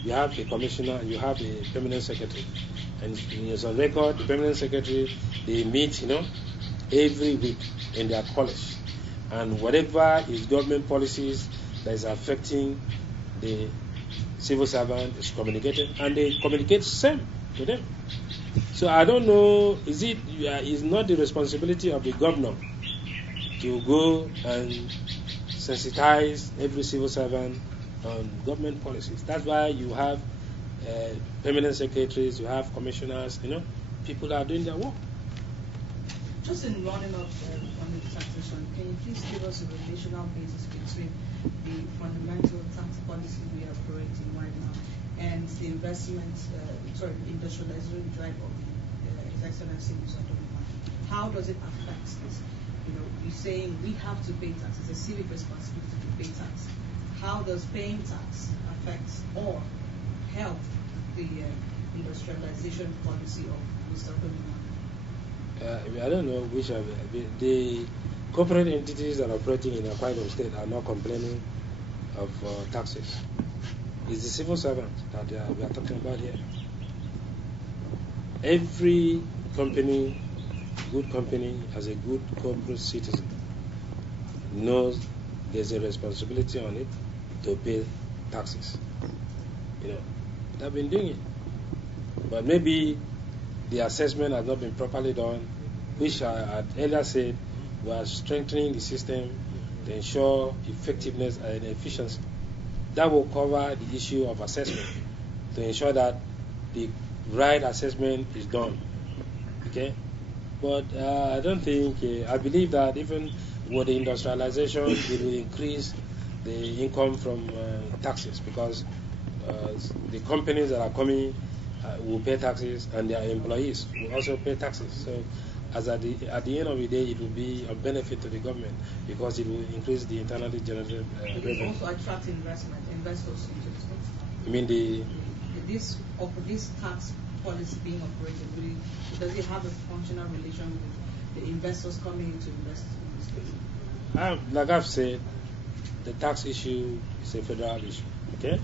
You have a commissioner and you have a permanent secretary. And it's on record, the permanent secretary, they meet, every week in their college. And whatever is government policies that is affecting the civil servant is communicated, and they communicate same to them. So I don't know, is not the responsibility of the governor to go and sensitize every civil servant on government policies. That's why you have permanent secretaries, you have commissioners, people that are doing their work. Just in rounding up on the taxation, can you please give us a relational basis between the fundamental tax policy we are operating right now and the industrialization drive of His Excellency Mr. Dr. How does it affect this? You're saying we have to pay tax. It's a civic responsibility to pay tax. How does paying tax affect or help the industrialization policy of Mr. Dr. I don't know which of the corporate entities that are operating in Akwa Ibom State are not complaining of taxes. It's the civil servant that we are talking about here. Every company, good company, as a good corporate citizen, knows there's a responsibility on it to pay taxes. They've been doing it. But maybe the assessment has not been properly done, which I had earlier said we are strengthening the system to ensure effectiveness and efficiency. That will cover the issue of assessment to ensure that the right assessment is done. Okay? But I don't think, I believe that even with the industrialization, it will increase the income from taxes because the companies that are coming will pay taxes and their employees will also pay taxes. So as at the end of the day, it will be a benefit to the government because it will increase the internally generated revenue. It will also attract investors into the state. You mean this tax policy being operated, does it have a functional relation with the investors coming in to invest in the state? Like I've said, the tax issue is a federal issue, okay?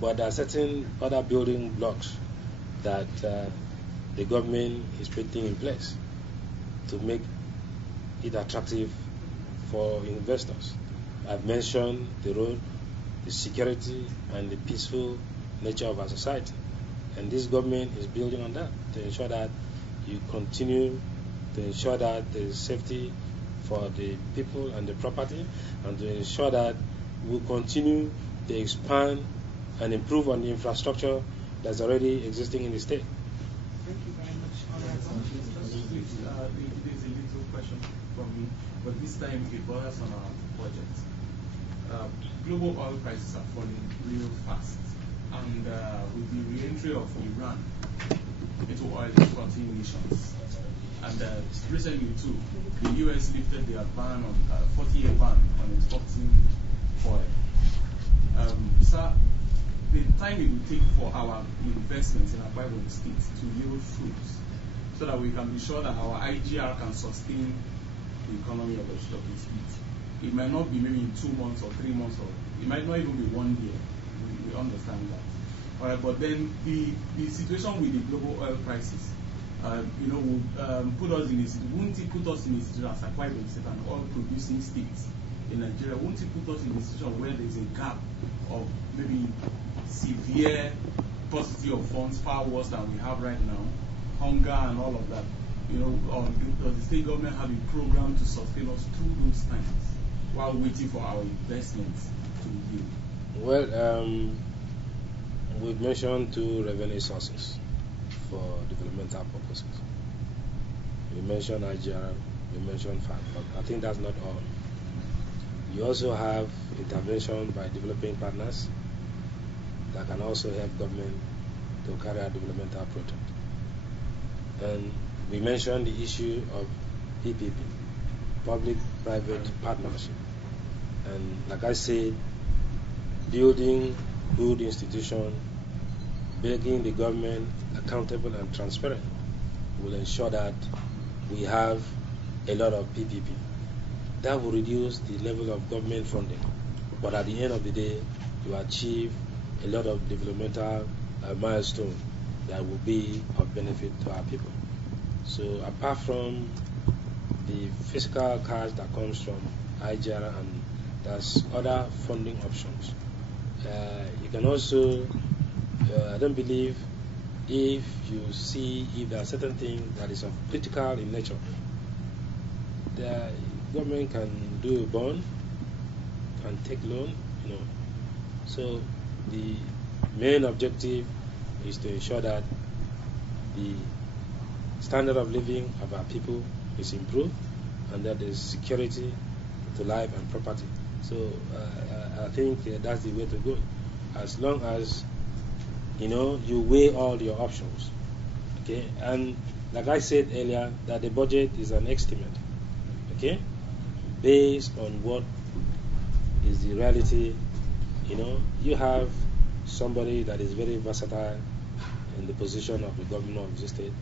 But there are certain other building blocks that the government is putting in place to make it attractive for investors. I've mentioned the road, the security, and the peaceful nature of our society. And this government is building on that to ensure that you continue to ensure that there is safety for the people and the property, and to ensure that we continue to expand and improve on the infrastructure that's already existing in the state. Thank you very much. There's a little question from me, but this time it borders on our budget. Global oil prices are falling real fast, and with the re-entry of Iran into oil exporting nations, and recently too, the U.S. lifted their ban on 40-year ban on exporting oil. Sir, the time it will take for our investments in Akwa Ibom State to yield fruits, so that we can be sure that our IGR can sustain the economy of the state. It might not be maybe in 2 months or 3 months, or it might not even be 1 year. We understand that. All right, but then the situation with the global oil prices, will put us in a situation. Won't it put us in a situation as Akwa Ibom State, an oil-producing state in Nigeria? Won't it put us in a situation where there is a gap of maybe severe paucity of funds, far worse than we have right now, hunger and all of that? Does the state government have a program to sustain us through those times while waiting for our investments to yield? Well, we've mentioned 2 revenue sources for developmental purposes. We mentioned IGR, we mentioned FAT, but I think that's not all. You also have intervention by developing partners that can also help government to carry out developmental projects. And we mentioned the issue of PPP, public-private partnership. And like I said, building good institutions, making the government accountable and transparent will ensure that we have a lot of PPP. That will reduce the level of government funding. But at the end of the day, you achieve a lot of developmental milestones that will be of benefit to our people. So apart from the fiscal cash that comes from IGR, and there's other funding options. You can also, I don't believe, if you see if there are certain things that is of critical in nature, the government can do a bond, can take loan, So the main objective is to ensure that the standard of living of our people is improved, and that there's security to life and property. So I think that's the way to go. As long as you weigh all your options, okay. And like I said earlier, that the budget is an estimate, okay, based on what is the reality. You have somebody that is very versatile in the position of the governor of the state,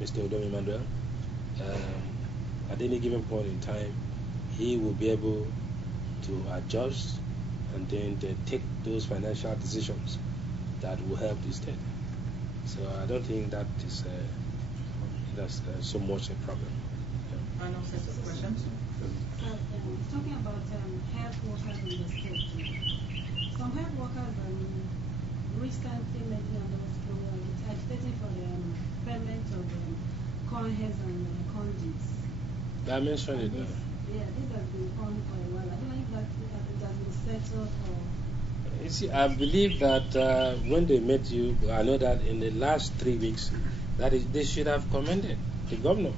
Mr. Odom Emmanuel. At any given point in time, he will be able to adjust and then take those financial decisions that will help the state. So I don't think that is that's so much a problem. Final set of questions. Talking about health workers in the state, some health workers recently making announcements agitating for the payment of corn heads and conduits. I mentioned it. Yeah, this has been on for a while. I don't know if that has been settled or. You see, I believe that when they met you, I know that in the last 3 weeks, they should have commended the governor.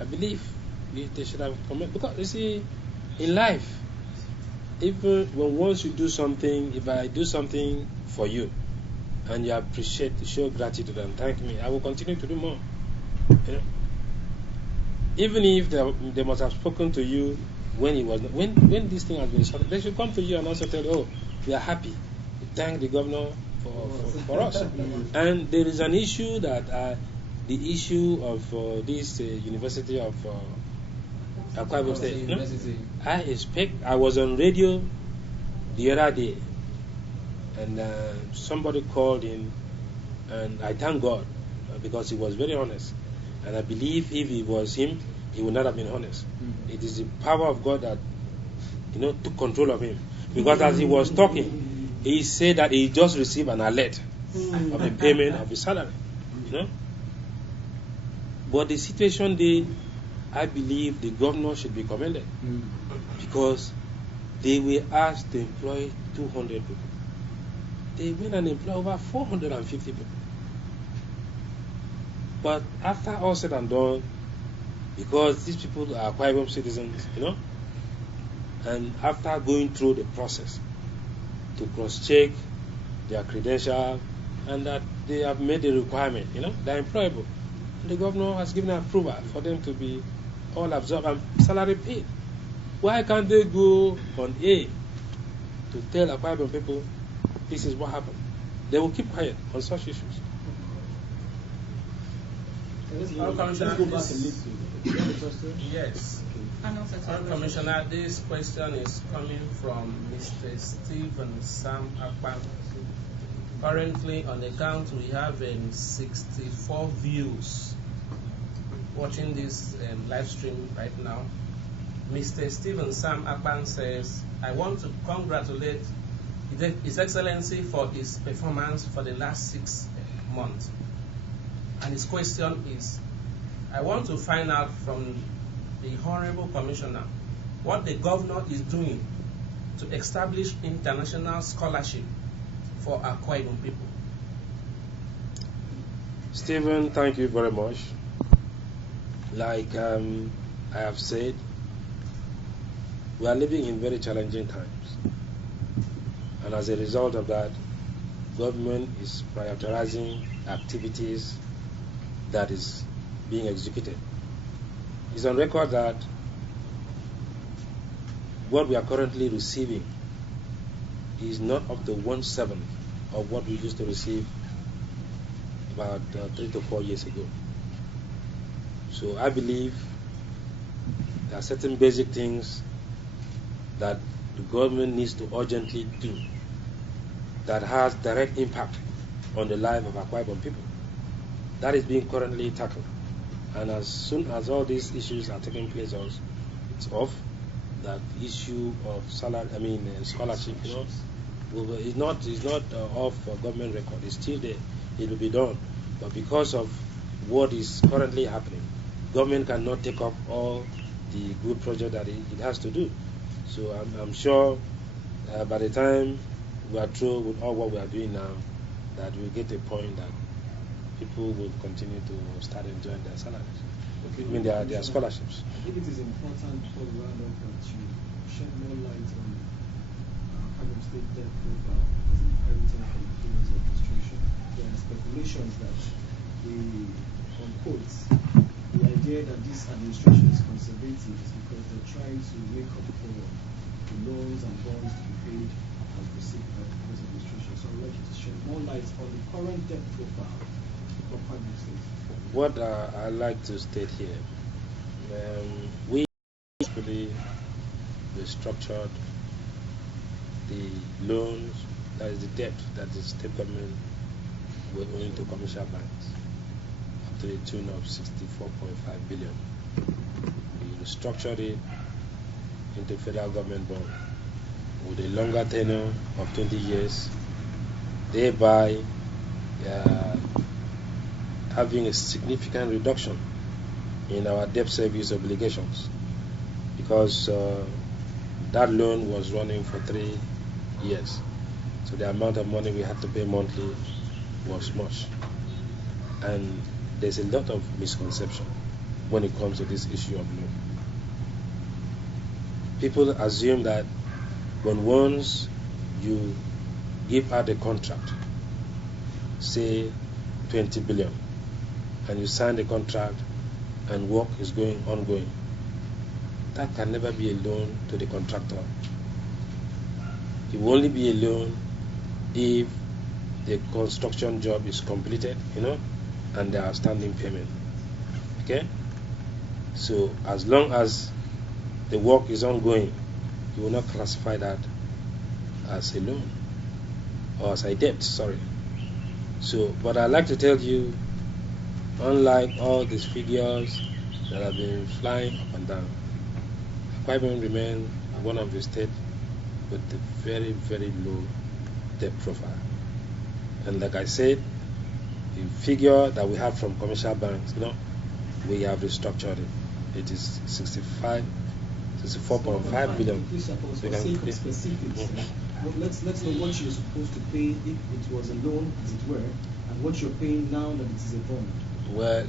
I believe they should have commended, because you see, in life, even when once you do something, if I do something for you, and you appreciate, show gratitude and thank me, I will continue to do more. Even if they must have spoken to you when this thing has been started, they should come to you and also tell you, oh, we are happy. We thank the governor for us. And there is an issue that the issue of this University of Akwa Ibom State. I was on radio the other day, and somebody called in, and I thank God because he was very honest. And I believe if it was him, he would not have been honest. It is the power of God that took control of him. Because as he was talking, he said that he just received an alert of the payment of his salary. But the situation I believe the governor should be commended, because they were asked to employ 200 people. They went and employed over 450 people. But after all said and done, because these people are Akwa Ibom citizens, and after going through the process to cross-check their credentials and that they have made the requirement, they're employable. And the governor has given approval for them to be all absorbed and salary paid. Why can't they go on A to tell Akwa Ibom people this is what happened? They will keep quiet on such issues. Yes. Commissioner, this question is coming from Mr. Stephen Sam Akpan. Currently on the account we have 64 views watching this live stream right now. Mr. Stephen Sam Akpan says, I want to congratulate His Excellency for his performance for the last 6 months. And his question is, I want to find out from the Honorable Commissioner what the governor is doing to establish international scholarship for Akwa Ibom people. Stephen, thank you very much. Like I have said, we are living in very challenging times. And as a result of that, government is prioritizing activities that is being executed. It's on record that what we are currently receiving is not up to 1/7 of what we used to receive about 3 to 4 years ago. So I believe there are certain basic things that the government needs to urgently do that has direct impact on the life of Akwa Ibom people. That is being currently tackled. And as soon as all these issues are taking place, it's off. That issue of scholarship, is not off for government record. It's still there. It will be done. But because of what is currently happening, government cannot take up all the good project that it has to do. So I'm sure by the time we are through with all what we are doing now, that we'll get a point that people will continue to start enjoying their salaries. Okay. I mean, their scholarships. I think it is important before we round up that you shed more light on Kano State debt profile as an inheritance from the previous administration. There are speculations that on quotes, the idea that this administration is conservative is because they're trying to make up for the loans and bonds to be paid as received by the previous administration. So I'd like you to shed more light on the current debt profile of Kano State. What I like to state here, we actually restructured the loans, that is the debt that the state government were owing to commercial banks, up to the tune of 64.5 billion. We restructured it into federal government bond with a longer tenure of 20 years, thereby having a significant reduction in our debt service obligations, because that loan was running for 3 years. So the amount of money we had to pay monthly was much. And there's a lot of misconception when it comes to this issue of loan. People assume that once you give out a contract, say 20 billion, and you sign the contract and work is ongoing, that can never be a loan to the contractor. It will only be a loan if the construction job is completed, and there are outstanding payment. Okay? So as long as the work is ongoing, you will not classify that as a loan or as a debt, sorry. So, but I'd like to tell you, unlike all these figures that have been flying up and down, Akwa Ibom remains one of the states with a very, very low debt profile. And like I said, the figure that we have from commercial banks, we have restructured it. It is 64.5 billion. Please, for sake of specifics, let's know what you're supposed to pay if it was a loan, as it were, and what you're paying now that it is a bond. Well,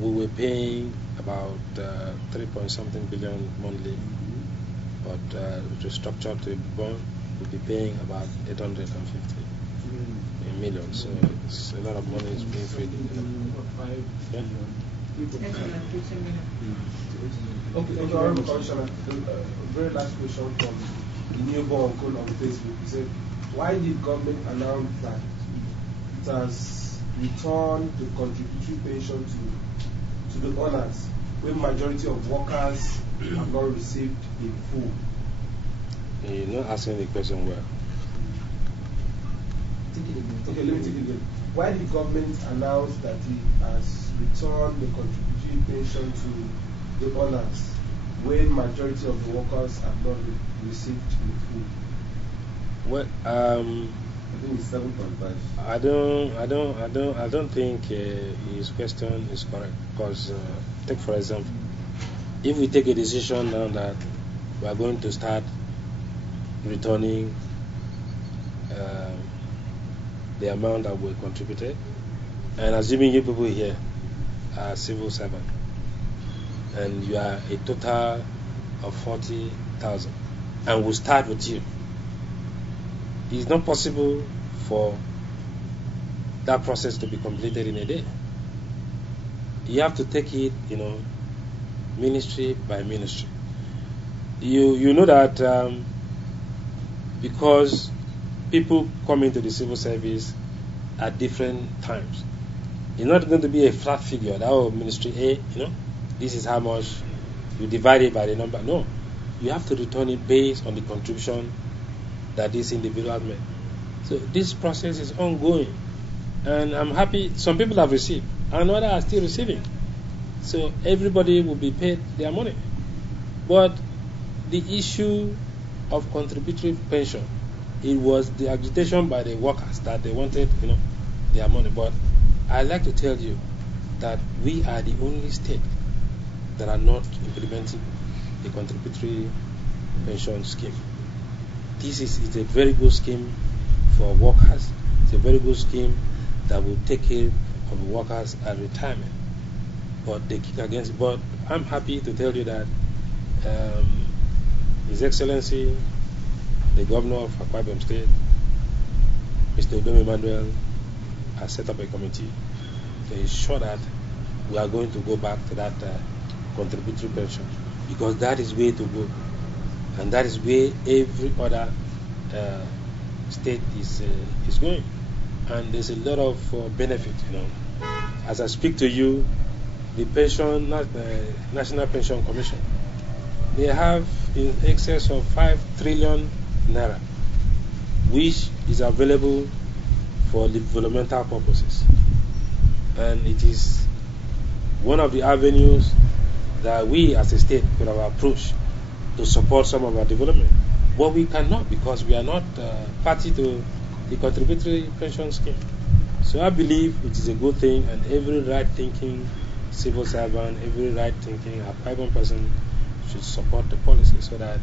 we were paying about 3-point-something billion monthly, but restructured to a bond, we'll be paying about 850 million. So it's a lot of money is being freed. Yeah. Okay, Honorable Commissioner, very last question from the newborn Okon on Facebook. He said, why did government announce that it has returned the contributory pension to the owners when majority of workers have not received in full? You're not asking the question well. Okay, let me take it again. Why did government announce that it has returned the contributory pension to the owners when majority of the workers have not received in full? Well, I think it's 7.5. I don't think his question is correct, because take for example, if we take a decision now that we are going to start returning the amount that we contributed, and assuming you people here are civil servant, and you are a total of 40,000, and we'll start with you, it's not possible for that process to be completed in a day. You have to take it, ministry by ministry. You know that because people come into the civil service at different times, it's not going to be a flat figure. That ministry A, this is how much, you divide it by the number. No, you have to return it based on the contribution that this individual made. So this process is ongoing, and I'm happy some people have received and others are still receiving. So everybody will be paid their money. But the issue of contributory pension, it was the agitation by the workers that they wanted, their money. But I'd like to tell you that we are the only state that are not implementing the contributory pension scheme. This is a very good scheme for workers. It's a very good scheme that will take care of workers at retirement, but they kick against it. But I'm happy to tell you that His Excellency, the Governor of Akwa Ibom State, Mr. Udom Emmanuel, has set up a committee to ensure that we are going to go back to that contributory pension, because that is way to go, and that is where every other state is going, and there's a lot of benefit. As I speak to you, the National Pension Commission, they have in excess of 5 trillion naira, which is available for developmental purposes, and it is one of the avenues that we as a state could have approached to support some of our development. But we cannot, because we are not party to the contributory pension scheme. So I believe it is a good thing, and every right-thinking civil servant, every right-thinking Akwa Ibom person should support the policy, so that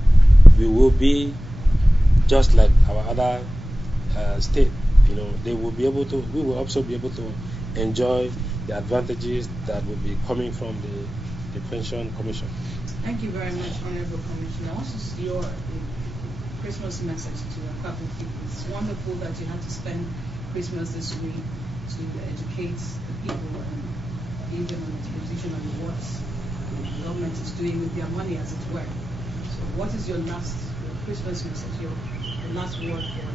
we will be just like our other state. They will be able to. We will also be able to enjoy the advantages that will be coming from the pension commission. Thank you very much, Honorable Commissioner. What is your Christmas message to Akwa Ibom people? It's wonderful that you had to spend Christmas this week to educate the people and give them an exposition on what the government is doing with their money, as it were. So what is your last Christmas message, your last word for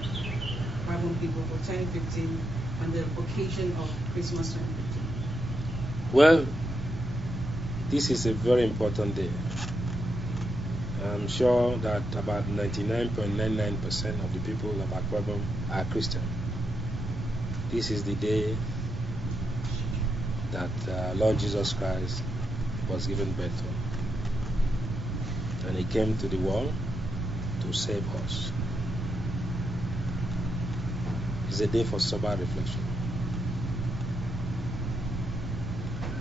Akwa Ibom people for 2015 and the occasion of Christmas 2015? Well, this is a very important day. I'm sure that about 99.99% of the people of Akwa Ibom are Christian. This is the day that Lord Jesus Christ was given birth to, and He came to the world to save us. It's a day for sober reflection,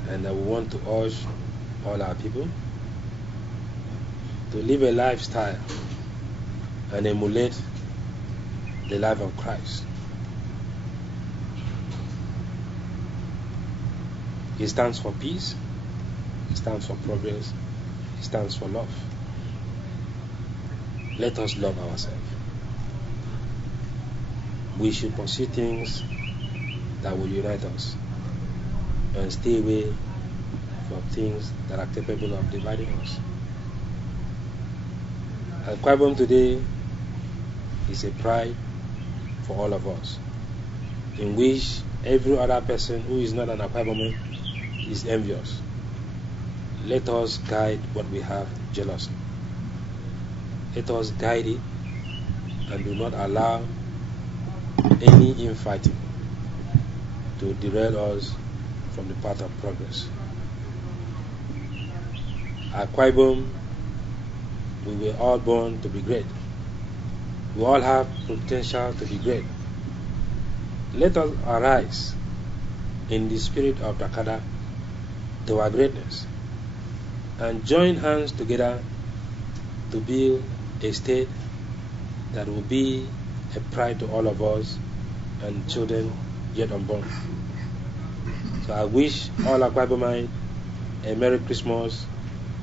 and we want to urge all our people to live a lifestyle and emulate the life of Christ. He stands for peace, He stands for progress, He stands for love. Let us love ourselves. We should pursue things that will unite us, and stay away from things that are capable of dividing us. Akwa Ibom today is a pride for all of us, in which every other person who is not an Akwa Iboman is envious. Let us guide what we have jealously. Let us guide it, and do not allow any infighting to derail us from the path of progress. Akwa Ibom, we were all born to be great. We all have potential to be great. Let us arise in the spirit of Dakada to our greatness, and join hands together to build a state that will be a pride to all of us and children yet unborn. So I wish all Akwa Ibomite a Merry Christmas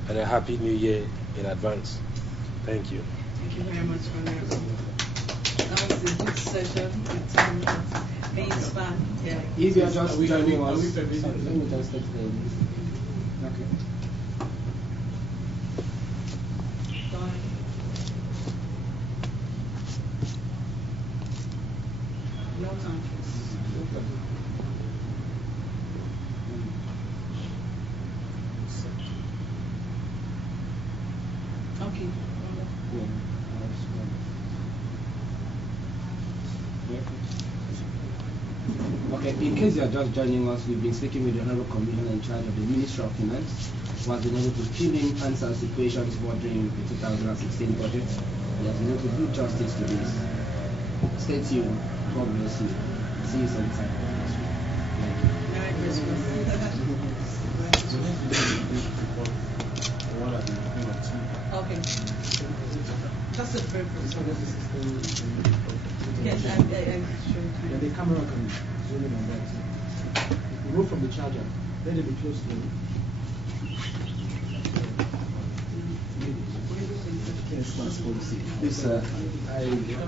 and a Happy New Year in advance. Thank you. Thank you very much, Honorable. That was a good session. The time being spent. Yeah. If you are just joining us, Are we let me just take the. Okay. No time. Okay. Okay, in case you are just joining us, we've been speaking with the Honorable Commissioner in charge of the Ministry of Finance, who has been able to fill in answers to questions bordering the 2016 budget. He has been able to do justice to this. Stay tuned. God bless you. See you sometime. Thank you. Merry Christmas. Okay. Just a very brief. Yes, I'm sure. Yeah, the camera can zoom in on that too. remove from the charger. Let it be close to them. Yes, I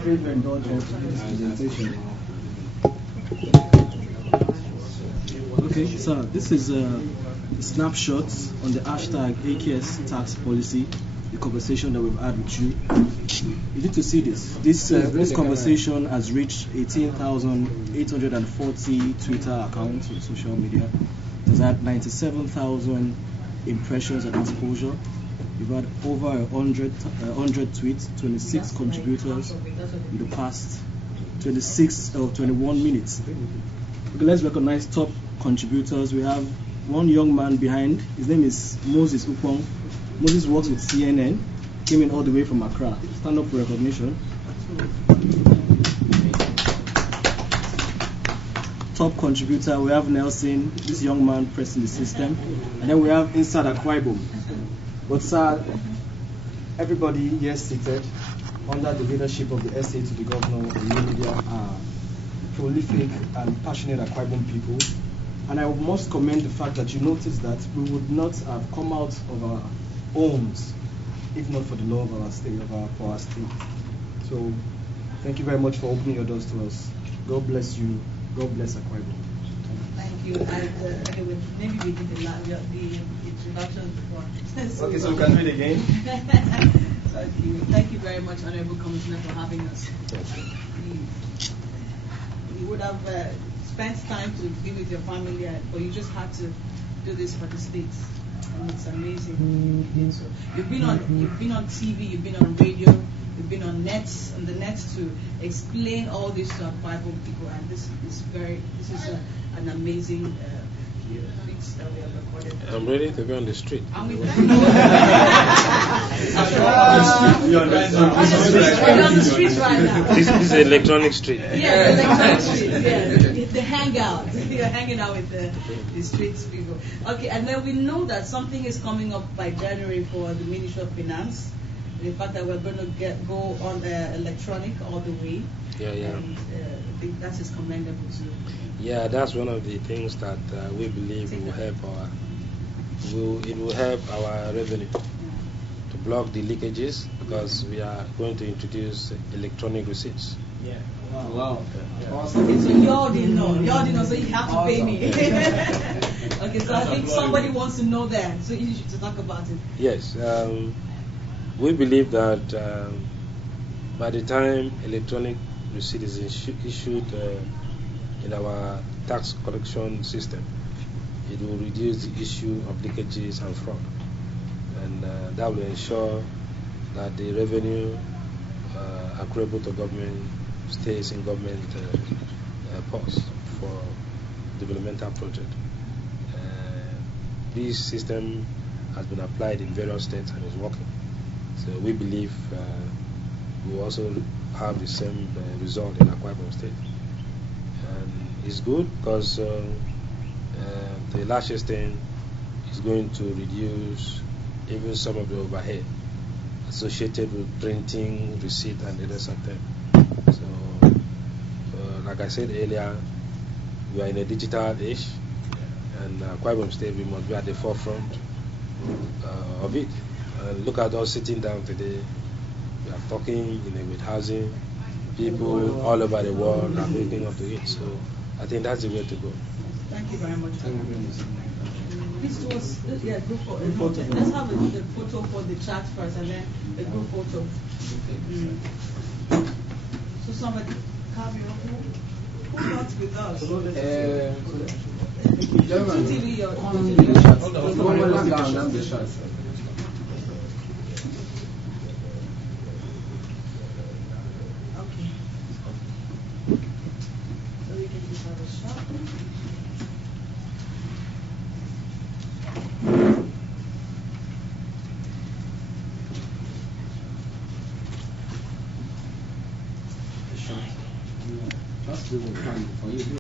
crave your indulgence to this presentation. Okay, so this is a snapshot on the hashtag AKS tax policy, the conversation that we've had with you. You need to see this. This conversation has reached 18,840 Twitter accounts on social media. It has had 97,000 impressions and exposure. We've had over 100 tweets, 26 contributors in the past 21 minutes. Okay, let's recognize top contributors. We have one young man behind. His name is Moses Upong. Moses works with CNN. Came in all the way from Accra. Stand up for recognition. Top contributor, we have Nelson, this young man pressing the system. And then we have inside Akwa Ibom. But sir, everybody here seated under the leadership of the SA to the governor, the new media are prolific and passionate Akwa Ibom people. And I must commend the fact that you noticed that we would not have come out of our homes if not for the love of our state, for our state. So thank you very much for opening your doors to us. God bless you. God bless Akwa Ibom. Thank you. And maybe we did the introduction before. Okay, so we can do it again. Thank you very much, Honorable Commissioner, for having us. You would have spent time to be with your family, but you just had to do this for the states, and it's amazing. So you've been on TV, you've been on radio, you've been on the nets to explain all this to Akwa Ibom people, and this is an amazing things that we have recorded. I'm ready to be on the street. And we This is an electronic street. Yeah, the electronic street. Yeah, the hangout. You're hanging out with the streets people. Okay, and then we know that something is coming up by January for the Ministry of Finance. The fact that we're going to go on electronic all the way. Yeah. And, I think that is commendable too. Yeah, that's one of the things that we believe will help our revenue to block the leakages, because we are going to introduce electronic receipts. Yeah. Wow. Okay, so you all didn't know, so you have to pay me. Okay, so I think somebody wants to know that, so you should talk about it. Yes, we believe that by the time electronic receipt is issued in our tax collection system, it will reduce the issue of leakages and fraud, and that will ensure that the revenue accruable to government stays in government purse for developmental project. This system has been applied in various states and is working. So we believe we will also have the same result in Akwa Ibom State. And it's good because to a large extent it's going to reduce even some of the overhead associated with printing, receipt, and the rest of them. So, like I said earlier, we are in a digital age, and Akwa Ibom State, we must be at the forefront of it. Look at us sitting down today. We are talking with housing. People all over the world are looking up to it. So I think that's the way to go. Thank you very much. This was group photo. Let's have the photo for the chat first, and then the group photo. So somebody, who not with us? TV or Okay. So we can just have a shot. Just do the plan for you.